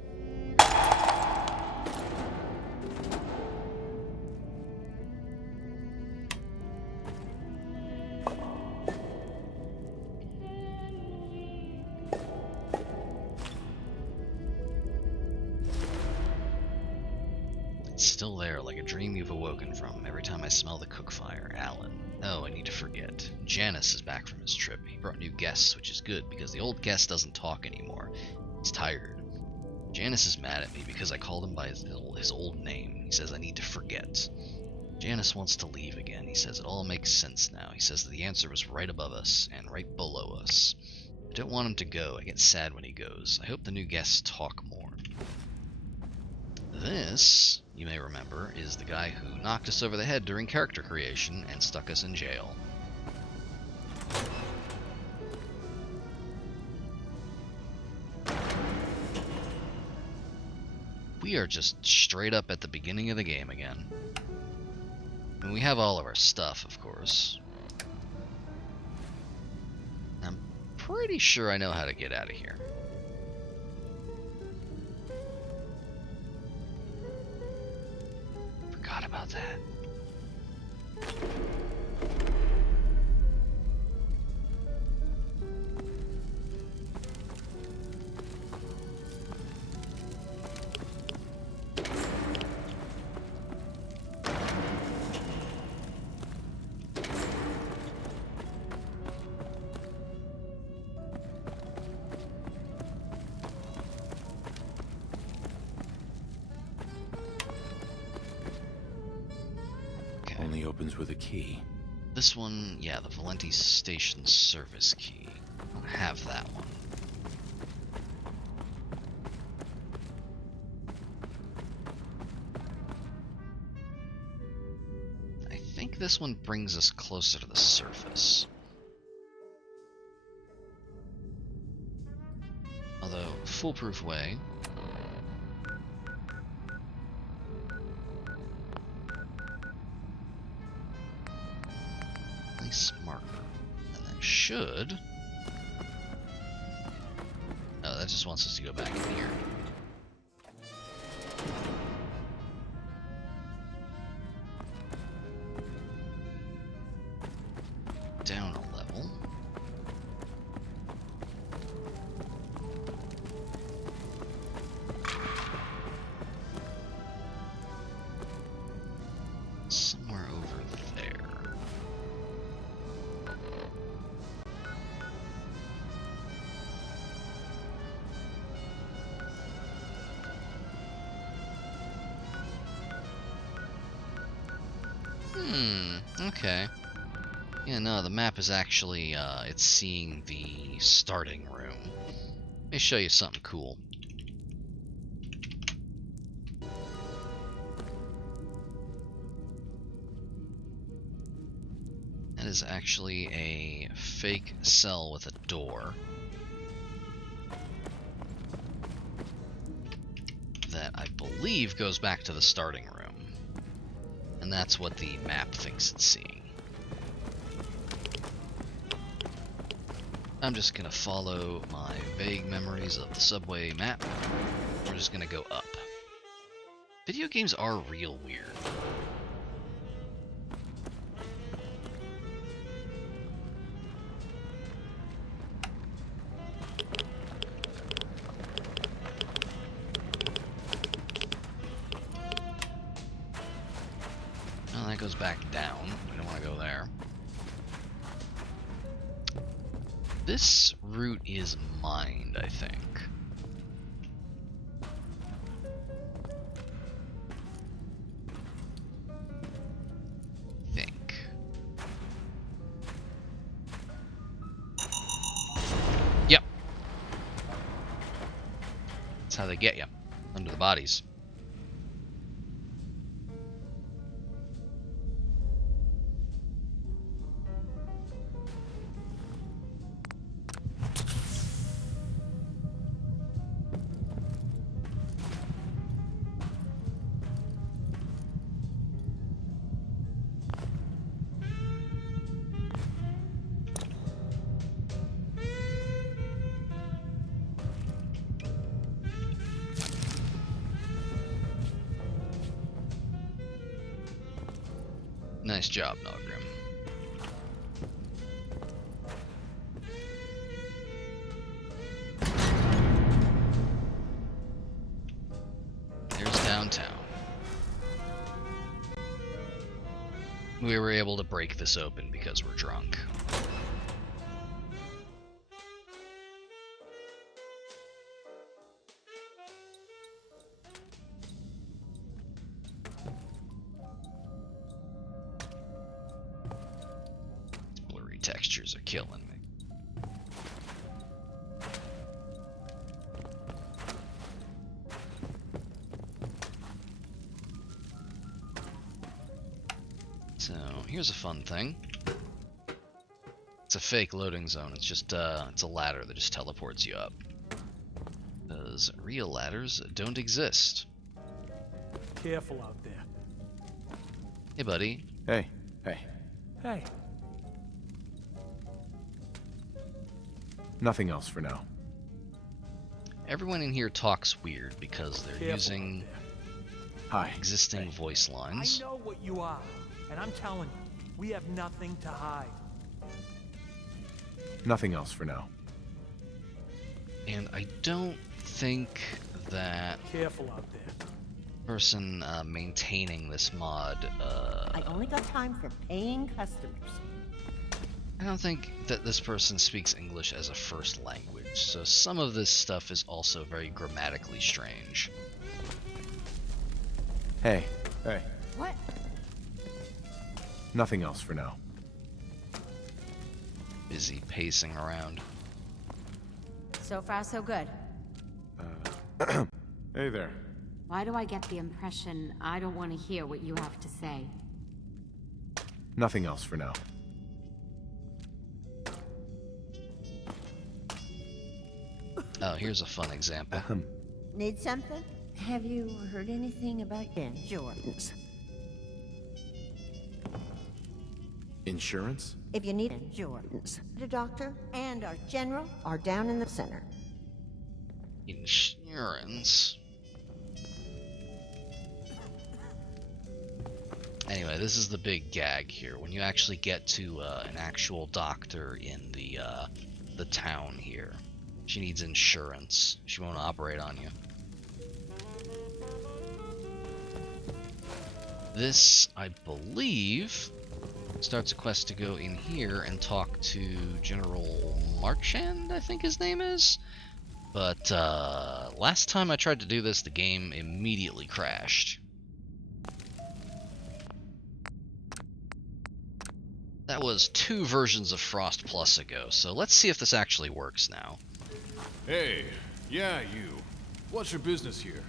It's still there, like a dream you've awoken from. Every time I smell the cook fire. Alan. Oh, I need to forget. Janice is back from his trip. He brought new guests, which is good, because the old guest doesn't talk anymore. He's tired. Janice is mad at me because I called him by his old name. He says I need to forget. Janice wants to leave again. He says it all makes sense now. He says that the answer was right above us, and right below us. I don't want him to go. I get sad when he goes. I hope the new guests talk more. This, you may remember, is the guy who knocked us over the head during character creation and stuck us in jail. We are just straight up at the beginning of the game again. And we have all of our stuff, of course. I'm pretty sure I know how to get out of here. Forgot about that. opens with a key. This one, yeah, the Valenti Station service key. I don't have that one. I think this one brings us closer to the surface. Although, foolproof way. Nice marker. And that should... Oh, that just wants us to go back in here. Down a level. Somewhere over there. Okay. Yeah, no, the map is actually, it's seeing the starting room. Let me show you something cool. That is actually a fake cell with a door. That I believe goes back to the starting room. And that's what the map thinks it's seeing. I'm just gonna follow my vague memories of the subway map. We're just gonna go up. Video games are real weird. Oh, that goes back down. We don't want to go there. This route is mined, I think. Yep. That's how they get you. Under the bodies. Nice job, Nogrim. There's downtown. We were able to break this open because we're drunk. Textures are killing me. So here's a fun thing. It's a fake loading zone. It's just it's a ladder that just teleports you up. Because real ladders don't exist. Careful out there. Hey, buddy. Hey, hey. Hey. Nothing else for now. Everyone in here talks weird because they're Careful using Hi. existing Hey. voice lines. I know what you are, and I'm telling you, we have nothing to hide. Nothing else for now. And I don't think that Careful out there. person maintaining this mod, I only got time for paying customers. I don't think that this person speaks English as a first language, so some of this stuff is also very grammatically strange. Hey, hey. What? Nothing else for now. Busy pacing around. So far, so good. Hey there. Why do I get the impression I don't want to hear what you have to say? Nothing else for now. Oh, here's a fun example. Need something? Have you heard anything about insurance? Insurance? If you need insurance, the doctor and our general are down in the center. Insurance. Anyway, this is the big gag here. When you actually get to an actual doctor in the town here, she needs insurance. She won't operate on you. This, I believe, starts a quest to go in here and talk to General Marchand, I think his name is. But last time I tried to do this, the game immediately crashed. That was 2 versions of Frost Plus ago, so let's see if this actually works now. Hey, yeah, you. What's your business here?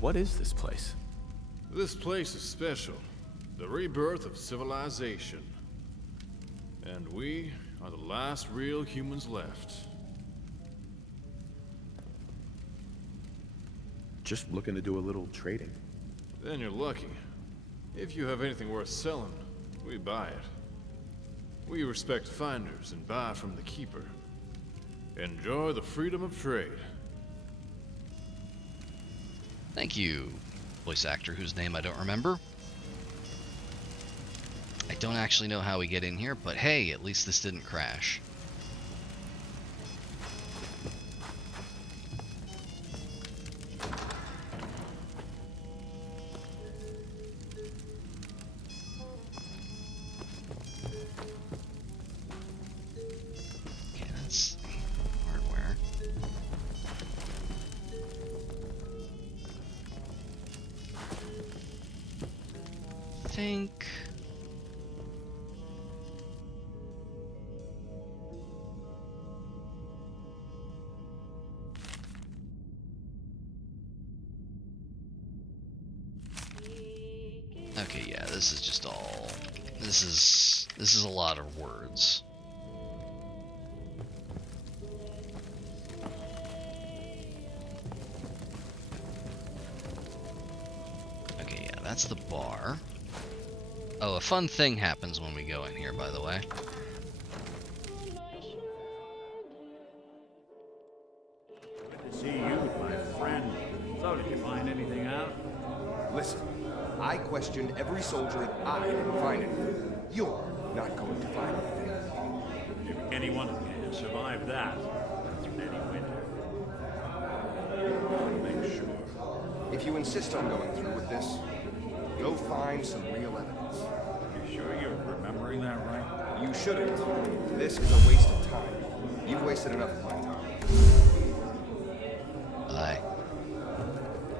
What is this place? This place is special. The rebirth of civilization. And we are the last real humans left. Just looking to do a little trading. Then you're lucky. If you have anything worth selling, we buy it. We respect finders and buy from the keeper. Enjoy the freedom of trade. Thank you, voice actor whose name I don't remember. I don't actually know how we get in here, but hey, at least this didn't crash. Okay, that's hardware. I think... Okay, yeah, this is just all... This is a lot of words. Okay, yeah, that's the bar. Oh, a fun thing happens when we go in here, by the way. Good to see you, my friend. So, did you find anything out? Listen, I questioned every soldier and I didn't find anything. You're not going to find anything. If anyone can survive that, any winter. Make sure. If you insist on going through with this, go find some real evidence. You sure you're remembering that right? You shouldn't. This is a waste of time. You've wasted enough of my time. Bye.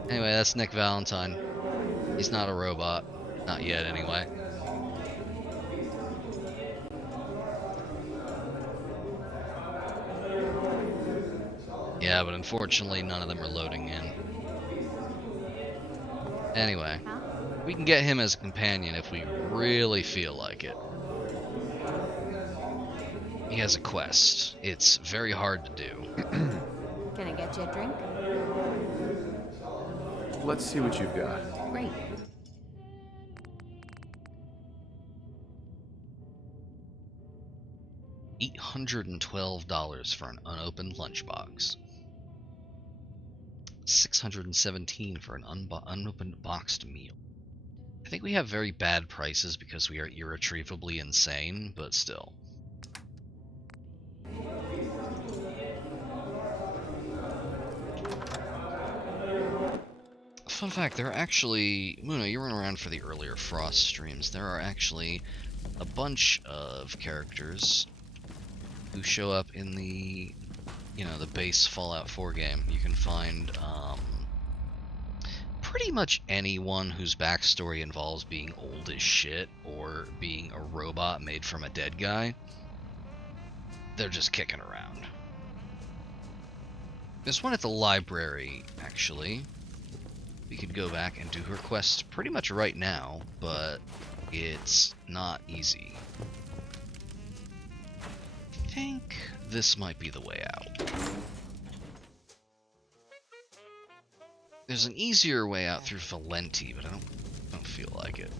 Anyway, that's Nick Valentine. He's not a robot. Not yet, anyway. Yeah, but unfortunately none of them are loading in. Anyway, we can get him as a companion if we really feel like it. He has a quest. It's very hard to do. Can I get you a drink? Let's see what you've got. Great. $812 for an unopened lunchbox. $617 for an unopened boxed meal. I think we have very bad prices because we are irretrievably insane, but still. Fun fact, there are actually... Muna, you weren't around for the earlier Frost streams. There are actually a bunch of characters who show up in the, you know, the base Fallout 4 game. You can find pretty much anyone whose backstory involves being old as shit or being a robot made from a dead guy, they're just kicking around. There's one at the library, actually. We could go back and do her quest pretty much right now, but it's not easy. I think this might be the way out. There's an easier way out through Valenti, but I don't feel like it.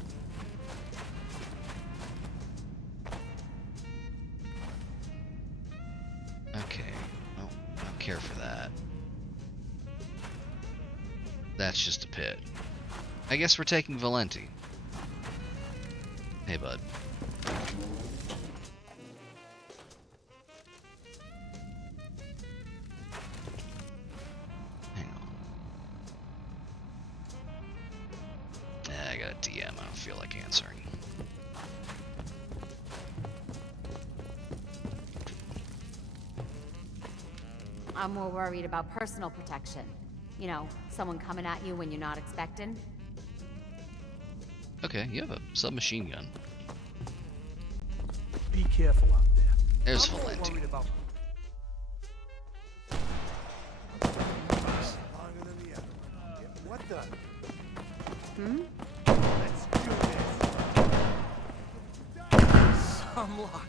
Okay, well, I don't care for that. That's just a pit. I guess we're taking Valenti. Hey, bud. Hang on. I got a DM. I don't feel like answering. I'm more worried about personal protection. You know, someone coming at you when you're not expecting. Okay, you have a submachine gun. Be careful out there. There's I'm more Valenti. worried about What the? Hmm? Let's do this. some luck.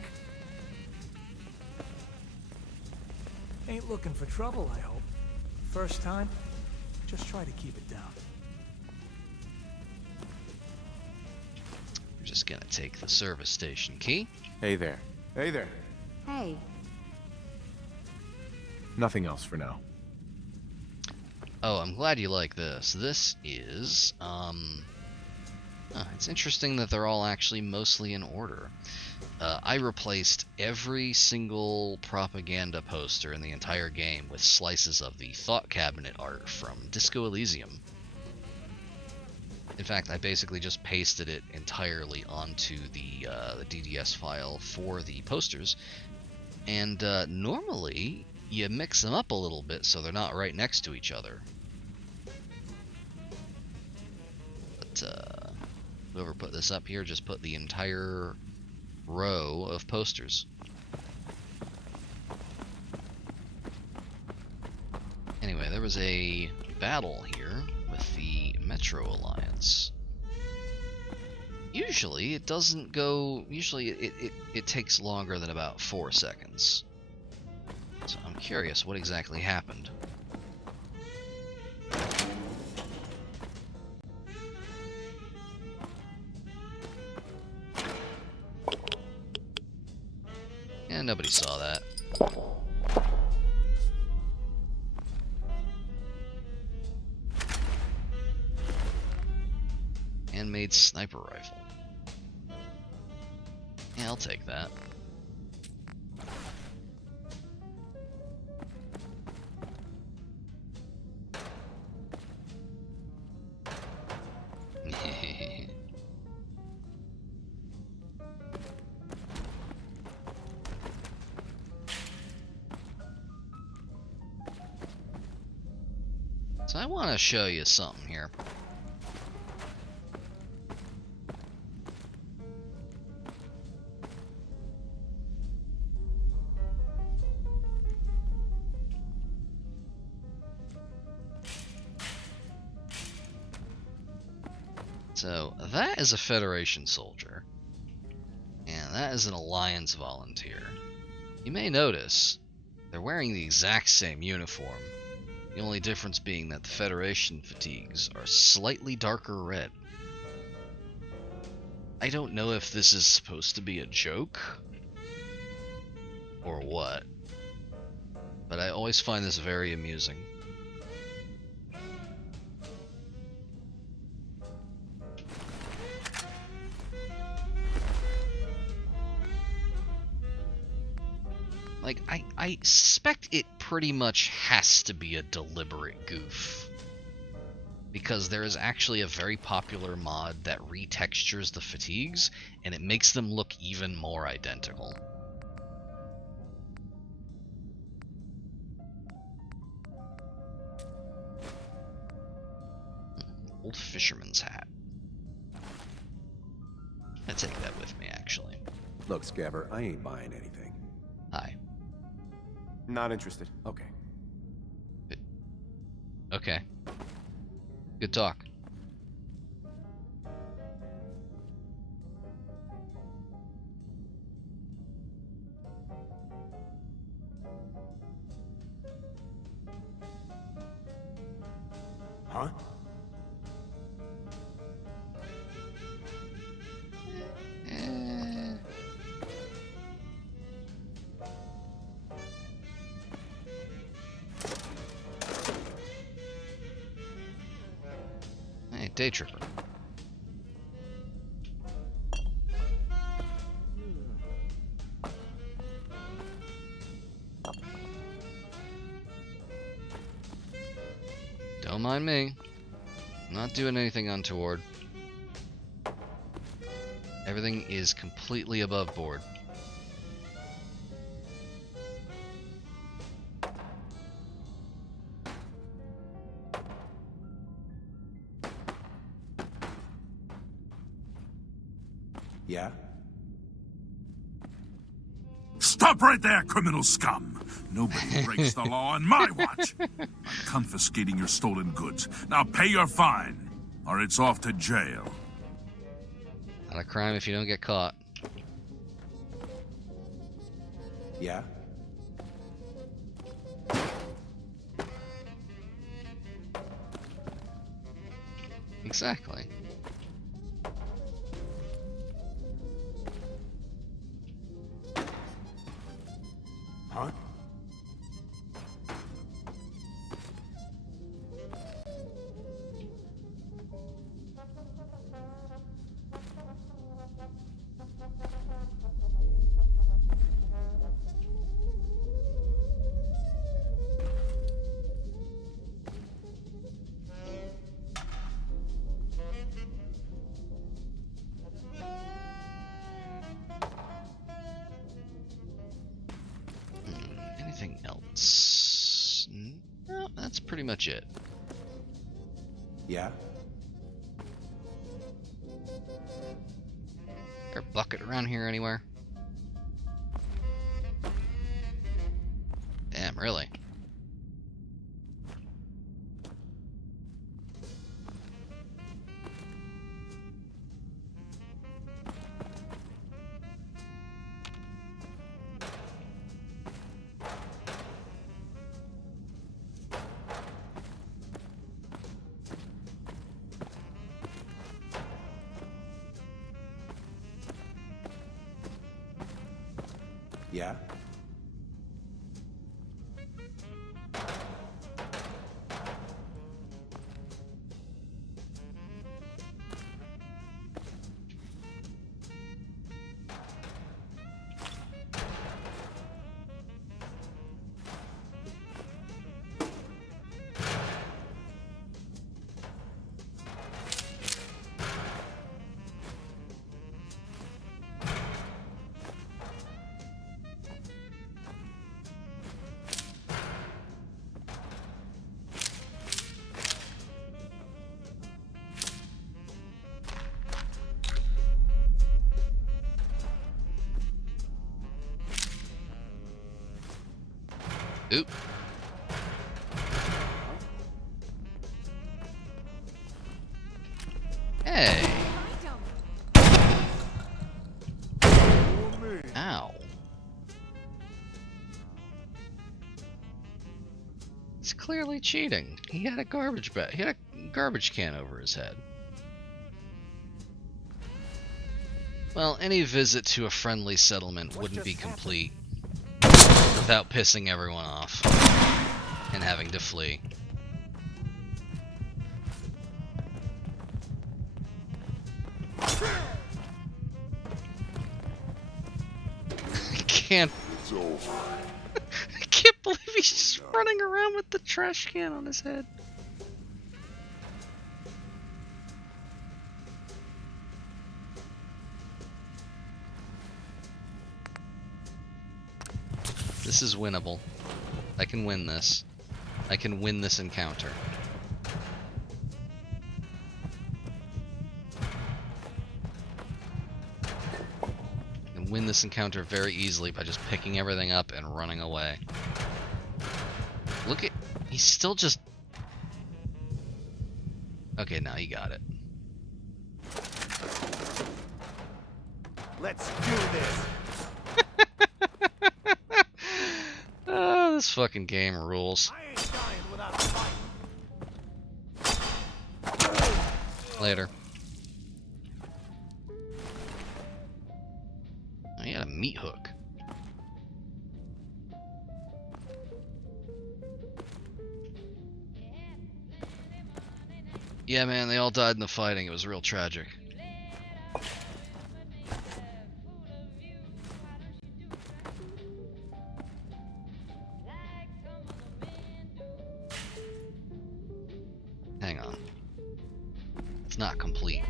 Ain't looking for trouble, I hope. First time, just try to keep it down. We're just gonna take the service station key. Hey there. Hey there. Hey, Nothing else for now. Oh, I'm glad you like this. This is, it's interesting that they're all actually mostly in order. I replaced every single propaganda poster in the entire game with slices of the Thought Cabinet art from Disco Elysium. In fact, I basically just pasted it entirely onto the DDS file for the posters, and normally you mix them up a little bit so they're not right next to each other. But whoever put this up here just put the entire row of posters. Anyway, there was a battle here with the Metro Alliance. Usually it doesn't go, usually it takes longer than about 4 seconds. So I'm curious what exactly happened. And nobody saw that. Handmade sniper rifle. Yeah, I'll take that. So I want to show you something here. So that is a Federation soldier, and that is an Alliance volunteer. You may notice they're wearing the exact same uniform, the only difference being that the Federation fatigues are slightly darker red. I don't know if this is supposed to be a joke or what, but I always find this very amusing. Like, I suspect it pretty much has to be a deliberate goof. Because there is actually a very popular mod that retextures the fatigues, and it makes them look even more identical. Old fisherman's hat. I take that with me, actually. Look, Scabber, I ain't buying anything. Hi. Not interested. Okay. Okay. Good talk. Huh? Hey, day tripper. Don't mind me. I'm not doing anything untoward. Everything is completely above board. Yeah? Stop right there, criminal scum! Nobody breaks the law on my watch! I'm confiscating your stolen goods. Now pay your fine, or it's off to jail. Not a crime if you don't get caught. Yeah? Exactly. Huh? Anything else? No, that's pretty much it. Yeah? Is there a bucket around here anywhere? Damn, really? Yeah? Oop. Hey. Ow. It's clearly cheating. He had a garbage bag. He had a garbage can over his head. Well, any visit to a friendly settlement wouldn't be complete without pissing everyone off and having to flee. I can't believe he's just running around with the trash can on his head. This is winnable. I can win this. I can win this encounter. win this encounter very easily by just picking everything up and running away. Look at... He's still just... Okay, now he got it. Let's do this. Oh, this fucking game rules. I ain't dying without a fight. Later. Oh, he had a meat hook. Yeah, man, they all died in the fighting. It was real tragic. Hang on. It's not complete.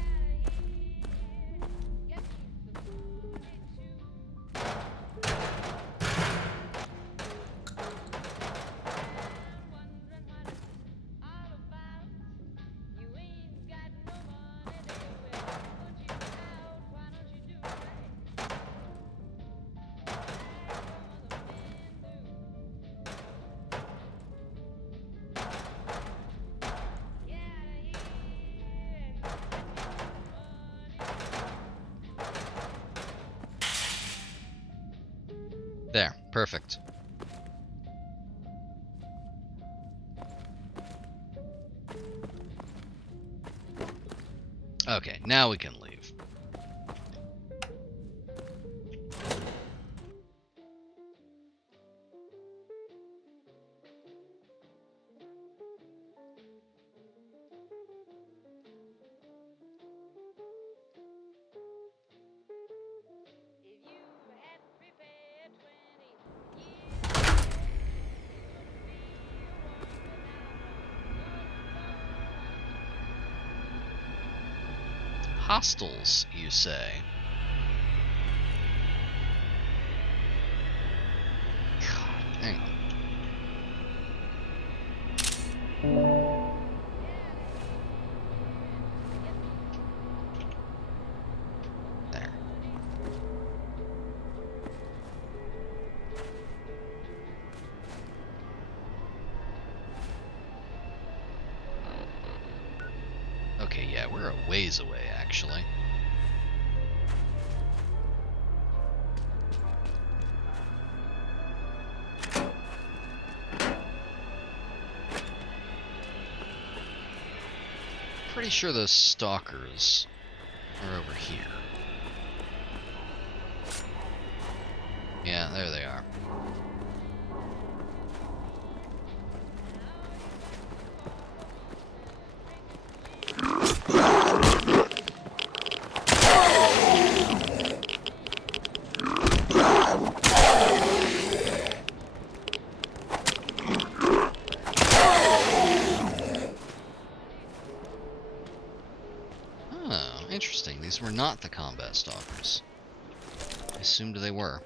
There, perfect. Okay, now we can leave. Hostiles, you say? God, hang on. There. Okay, yeah, we're a ways away, actually. Pretty sure those stalkers are over here. Yeah, there they are. Interesting. These were not the combat stalkers. I assumed they were.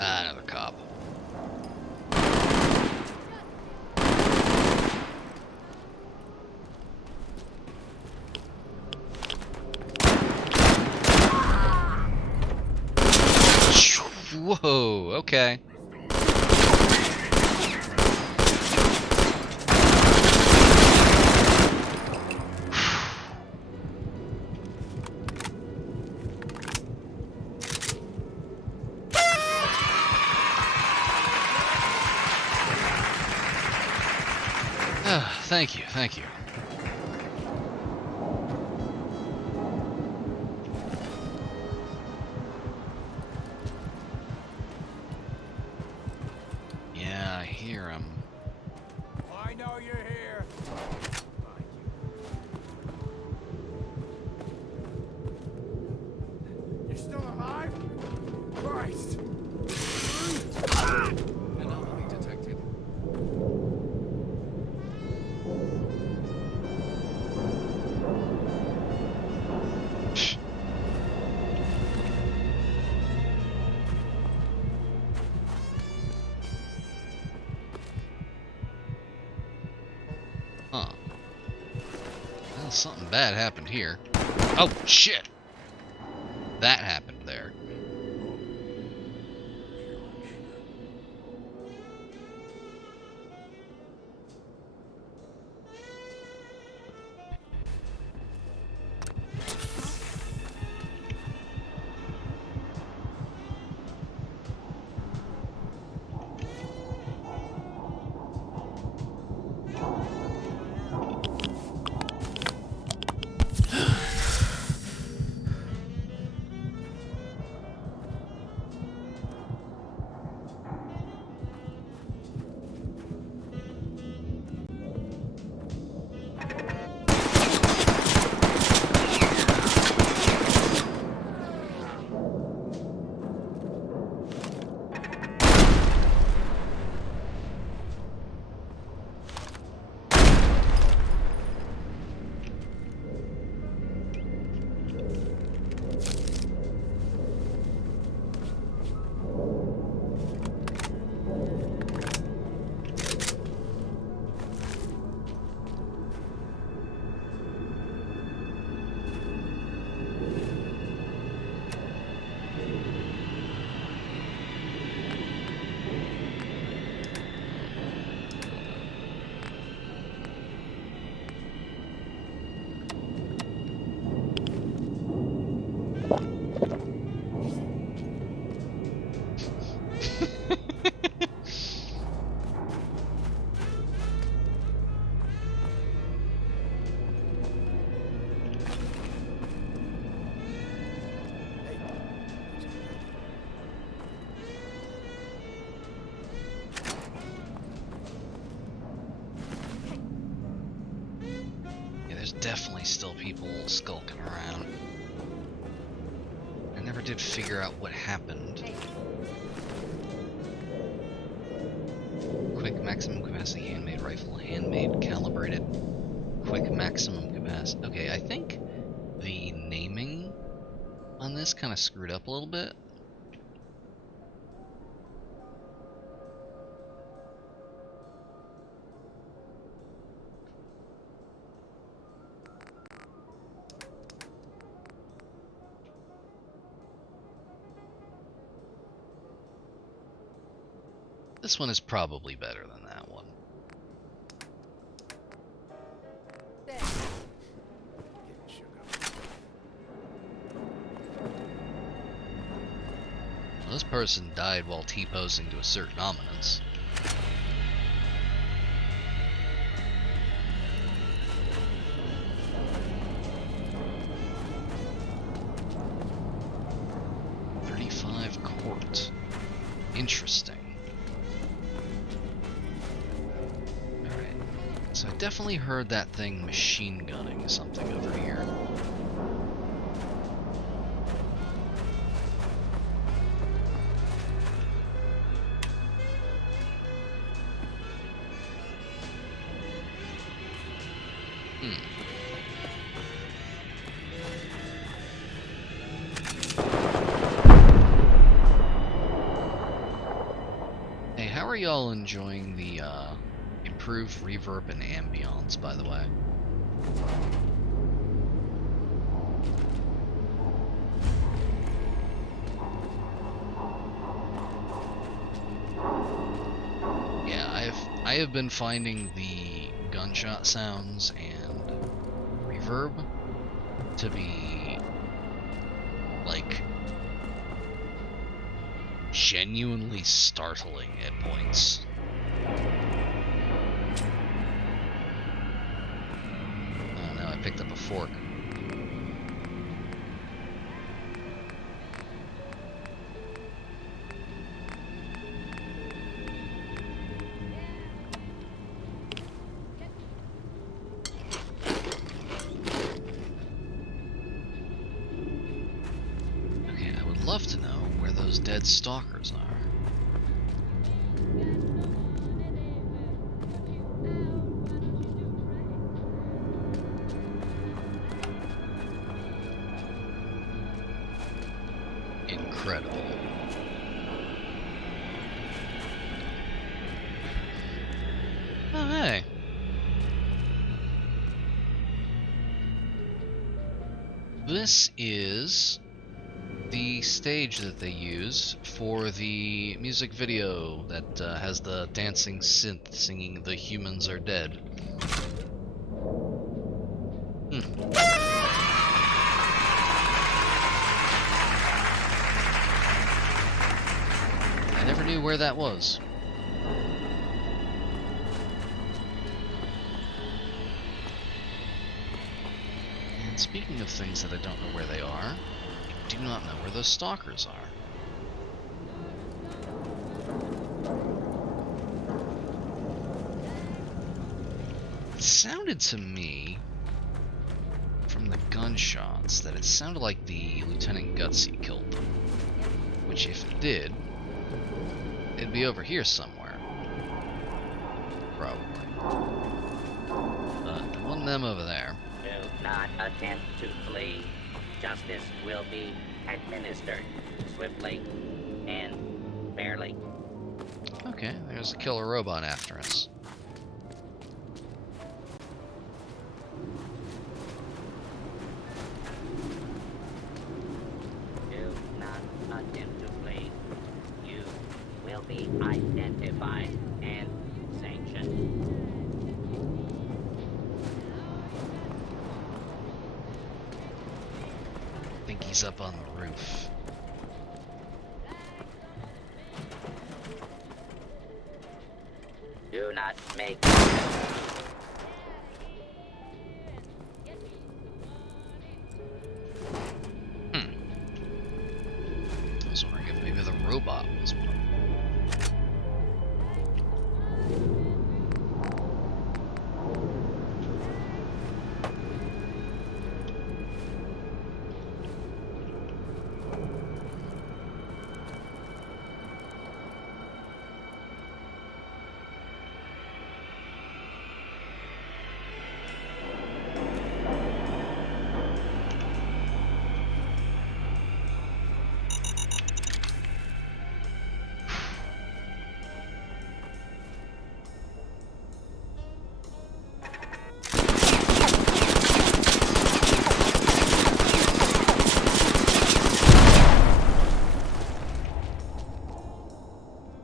Another cop. Whoa, okay. Thank you, thank you. Yeah, I hear him. I know you're here. You're still alive? Christ! Anomaly detected. Huh. Well, something bad happened here. Oh, shit! That happened there. There's definitely still people skulking around. I never did figure out what happened. Quick maximum capacity handmade rifle, handmade calibrated. Quick maximum capacity. Okay, I think the naming on this kind of screwed up a little bit. This one is probably better than that one. Well, this person died while T-posing to a certain ominence. Court. Interesting. Alright. So I definitely heard that thing machine gunning something over here. How are y'all enjoying the improved reverb and ambience, by the way? Yeah, I have been finding the gunshot sounds and reverb to be like genuinely startling at points. fork. Okay, I would love to know where those dead stalkers are. Incredible. Oh, hey. This is the stage that they use for the music video that has the dancing synth singing "The Humans Are Dead." I never knew where that was. And speaking of things that I don't know where they are, I do not know where those stalkers are. It sounded to me, from the gunshots, that it sounded like the Lieutenant Gutsy killed them. Which, if it did, it'd be over here somewhere. Probably. But it wasn't them over there. Do not attempt to flee. Justice will be administered swiftly and fairly. Okay, there's a killer robot after us. Do not attempt to flee. You will be identified and sanctioned. I think he's up on the roof. Do not make. I was wondering if maybe the robot was one.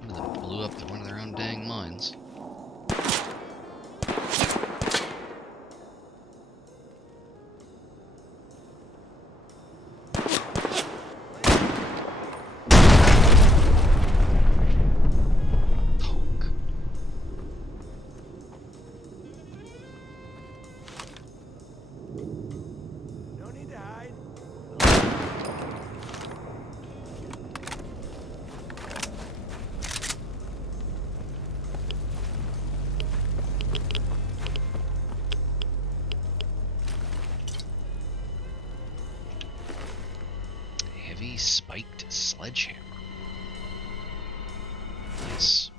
That blew up one of their own dang mines. No need to hide. Heavy spiked sledgehammer. Nice.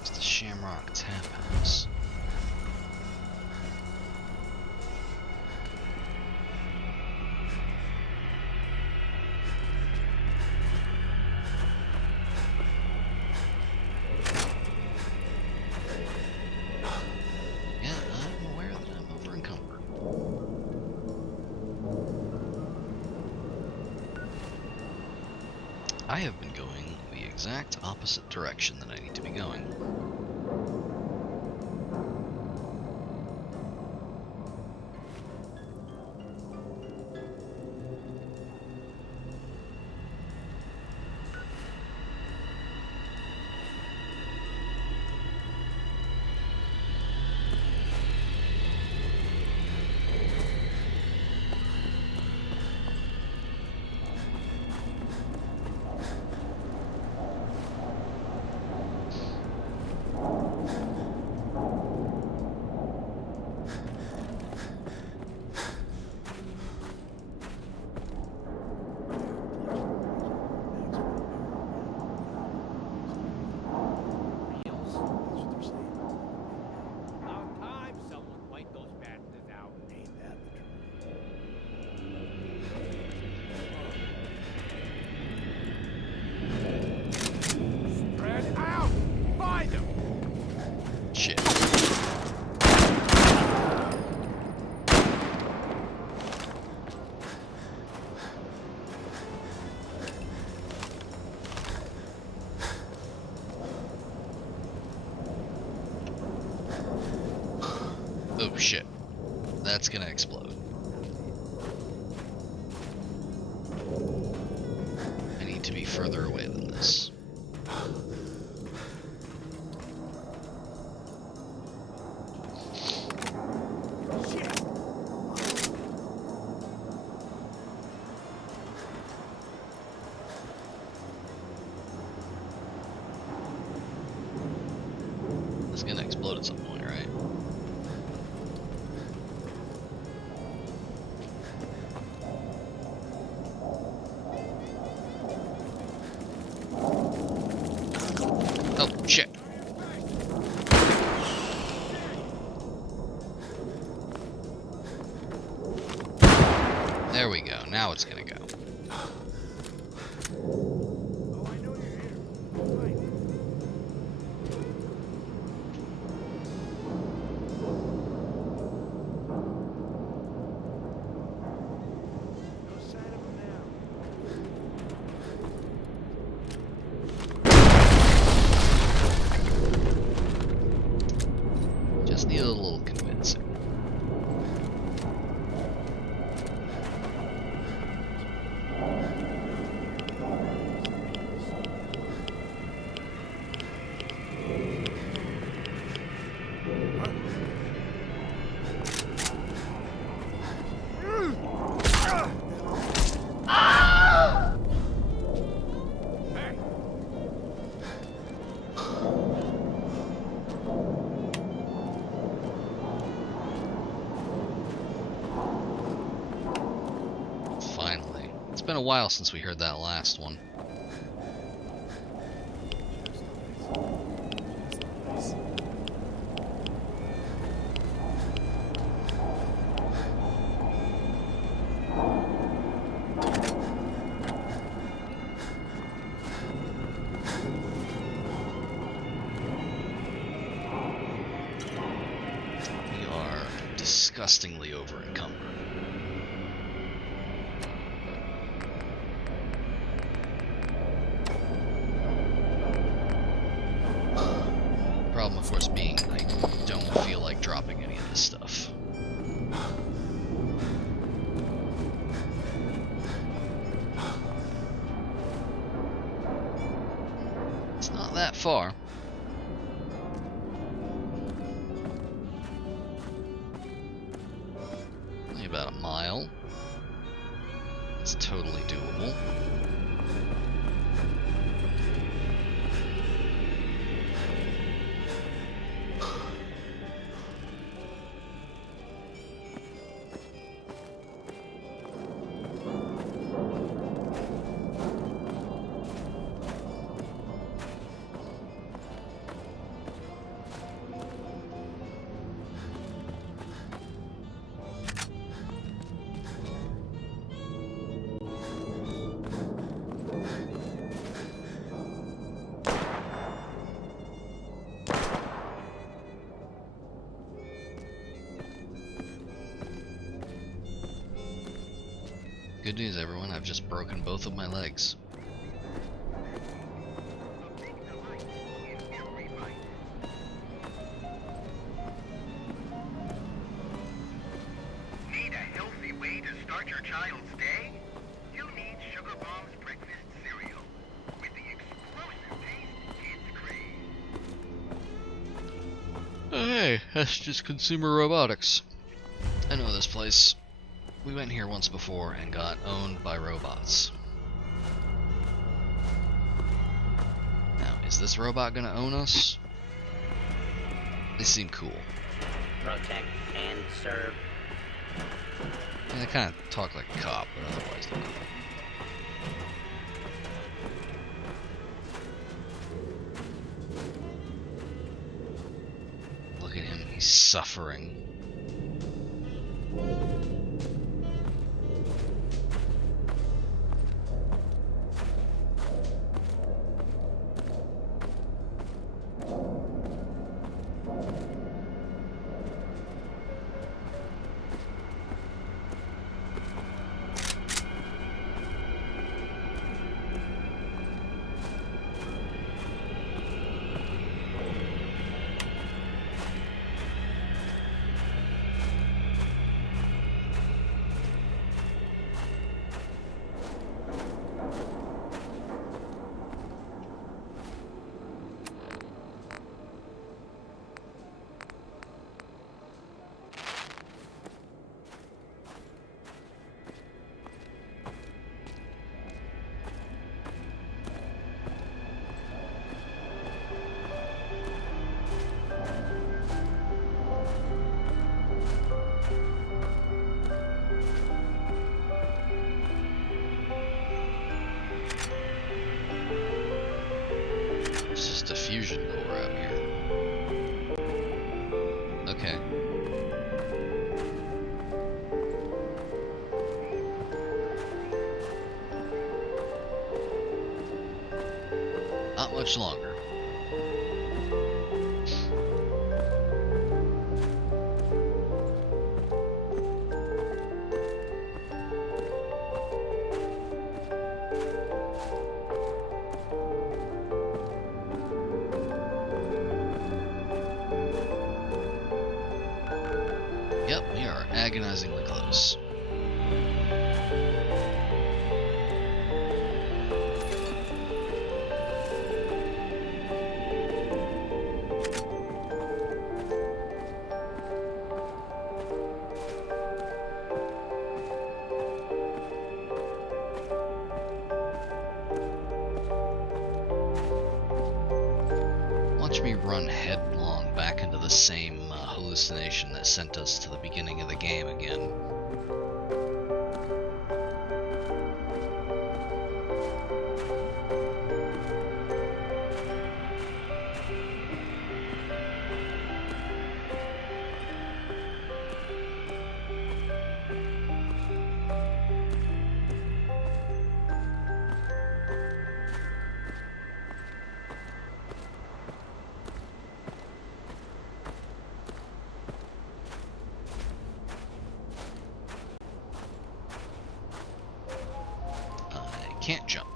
It's the Shamrock Tap House. I have been going the exact opposite direction that I need to be going. About time someone wiped those bastards out. Ain't that the truth? Spread out! Find them! Shit. Oh shit. That's gonna explode. I need to be further away than this. It's gonna explode at some point, right? Oh, shit. There we go. Now it's gonna go. Just need a little convincing. Finally. It's been a while since we heard that last one. We are disgustingly over encumbered. Problem, of course, being I don't feel like dropping any of this stuff. It's not that far. Only about a mile. It's totally doable. Good news, everyone. I've just broken both of my legs. your child's day? You need Sugar Bomb's breakfast cereal with the explosive taste kids crave. Oh, hey, that's just Consumer Robotics. I know this place. We went here once before and got owned by robots. Now, is this robot gonna own us? They seem cool. Protect and serve. Yeah, they kind of talk like a cop, but otherwise they're cool. Look at him, he's suffering. This is the fusion core out here. Okay. Not much longer. Yep, we are agonizingly close. Watch me run headlong back into the same hallucination that sent us to the beginning of the game again. Can't jump.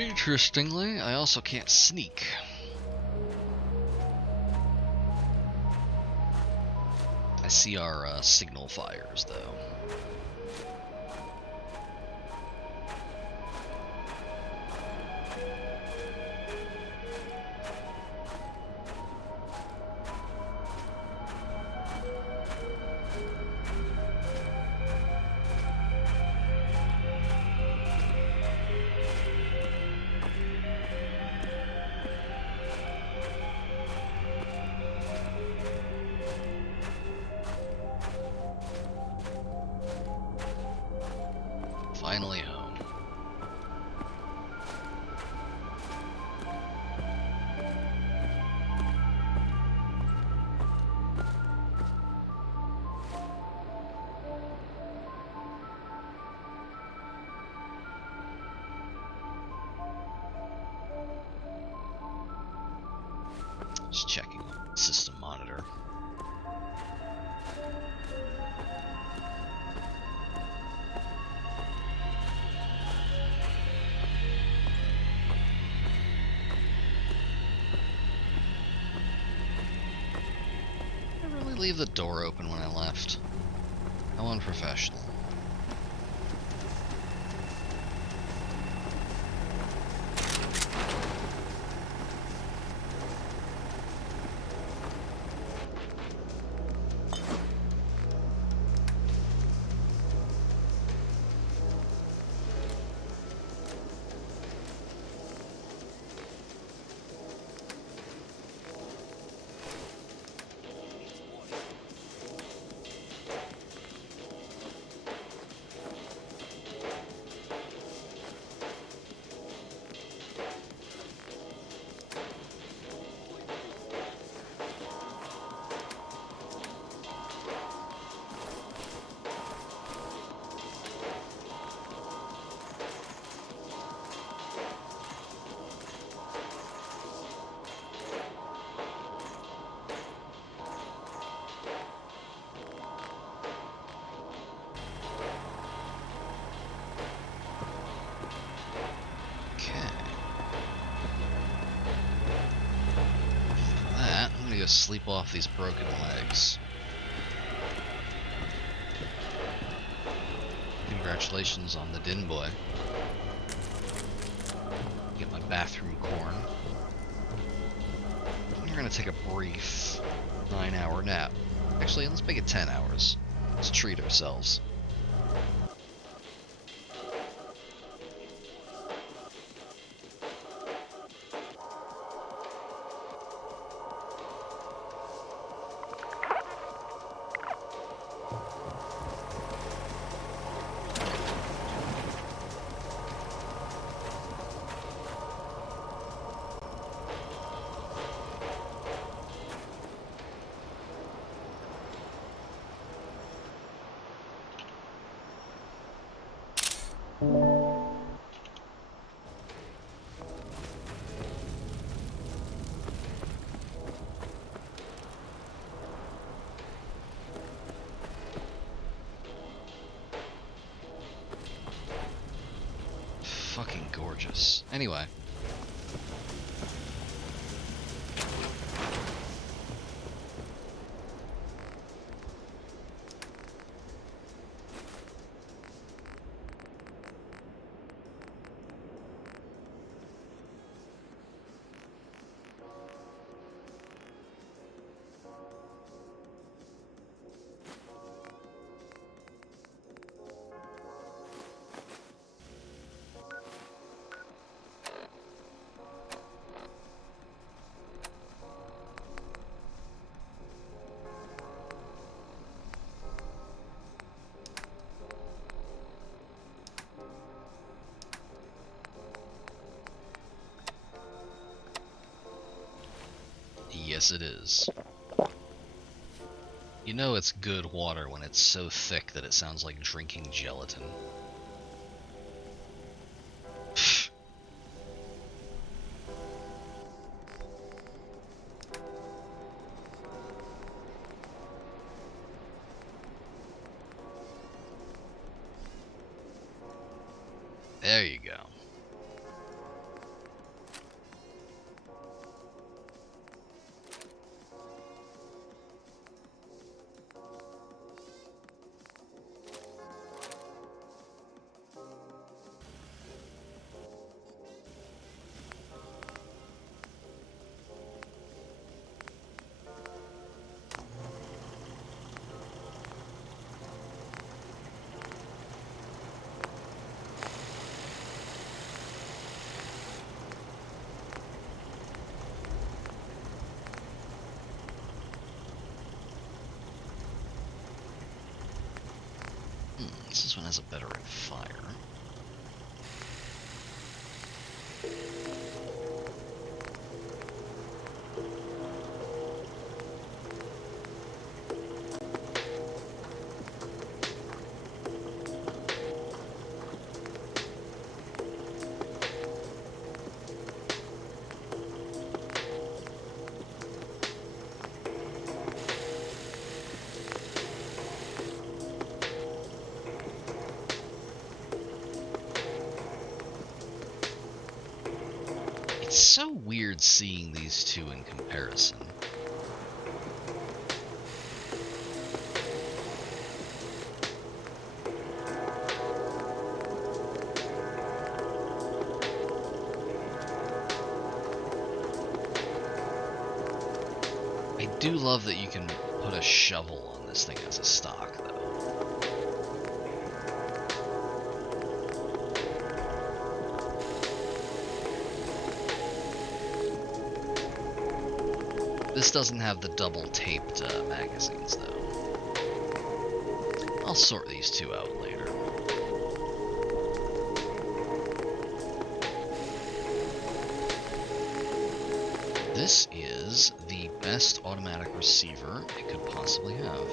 Interestingly, I also can't sneak. I see our signal fires, though. Finally home. Just checking system monitor. Did I really leave the door open when I left? How unprofessional. Sleep off these broken legs. Congratulations on the Din Boy. Get my bathroom corn. We're gonna take a brief 9-hour nap. Actually, let's make it 10 hours. Let's treat ourselves. Fucking gorgeous. Anyway. Yes, it is. You know it's good water when it's so thick that it sounds like drinking gelatin. There you go. This one has a better rate of fire. weird seeing these two in comparison. I do love that you can put a shovel on this thing as a stock, though. This doesn't have the double-taped magazines, though. I'll sort these two out later. This is the best automatic receiver it could possibly have.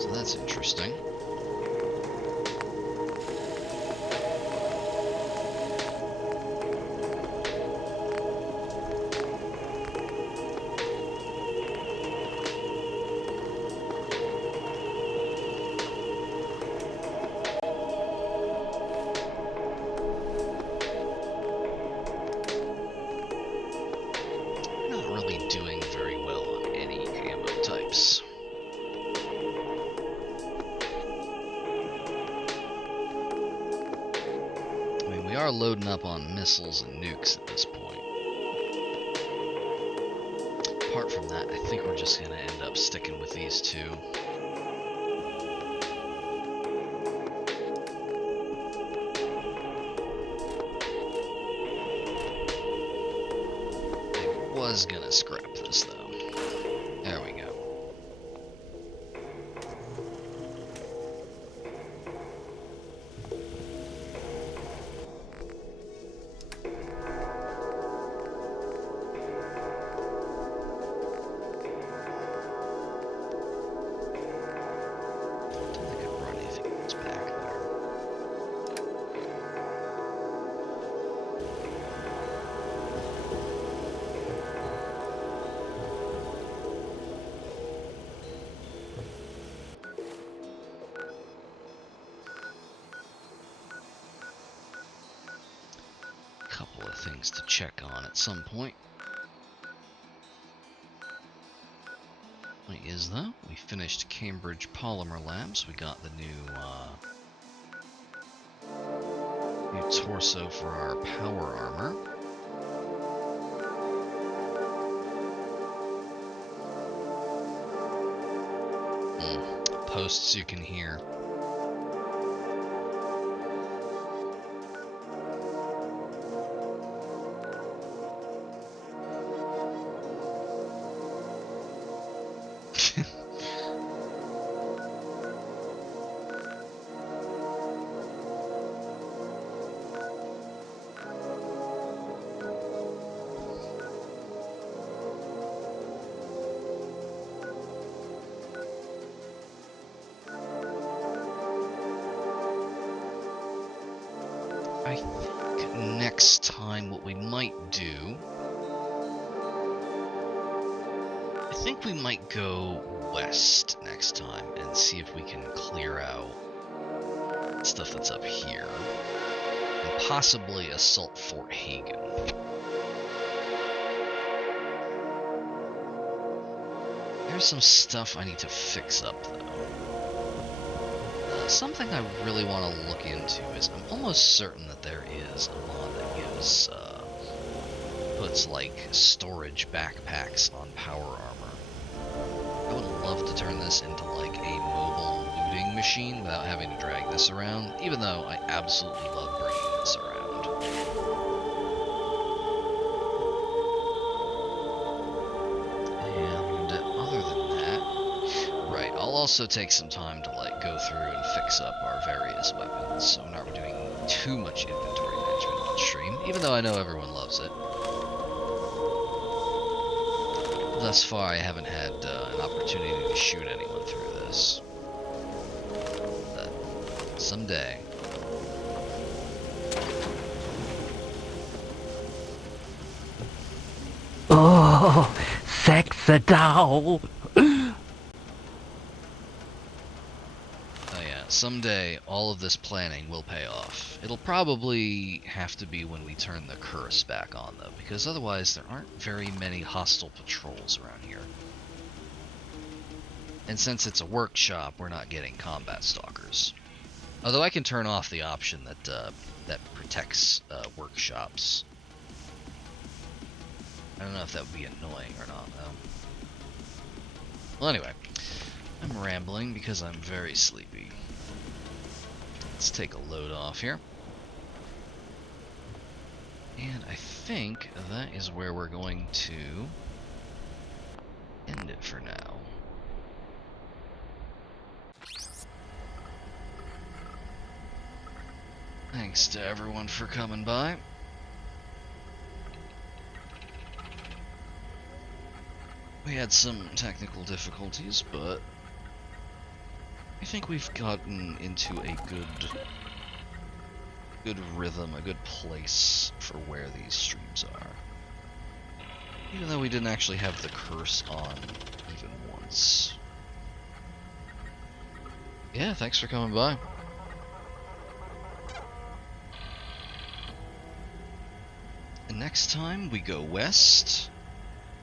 So that's interesting. We are loading up on missiles and nukes at this point. Apart from that, I think we're just going to end up sticking with these two. I was going to scrap this, though. There we go. Couple of things to check on at some point. Is though, we finished Cambridge Polymer Labs. We got the new torso for our power armor. Posts you can hear. I think next time what we might do, I think we might go west next time and see if we can clear out stuff that's up here and possibly assault Fort Hagen. There's some stuff I need to fix up though. Something I really want to look into is I'm almost certain that there is a mod that gives puts like storage backpacks on power armor. I would love to turn this into like a mobile looting machine without having to drag this around, even though I absolutely love bringing this around. And other than that, right, I'll also take some time to like go through and fix up our various weapons, so I'm not doing too much inventory management on stream, even though I know everyone loves it. Thus far, I haven't had an opportunity to shoot anyone through this. But someday. Oh, sexy doll. someday all of this planning will pay off. It'll probably have to be when we turn the curse back on, though, because otherwise there aren't very many hostile patrols around here. And since it's a workshop, we're not getting combat stalkers. Although I can turn off the option that protects workshops. I don't know if that would be annoying or not, though. Well, anyway, I'm rambling because I'm very sleepy. Let's take a load off here. And I think that is where we're going to end it for now. Thanks to everyone for coming by. We had some technical difficulties, but I think we've gotten into a good rhythm, a good place for where these streams are. Even though we didn't actually have the curse on even once. Yeah, thanks for coming by. And next time we go west,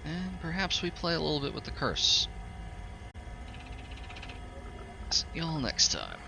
and perhaps we play a little bit with the curse. See y'all next time.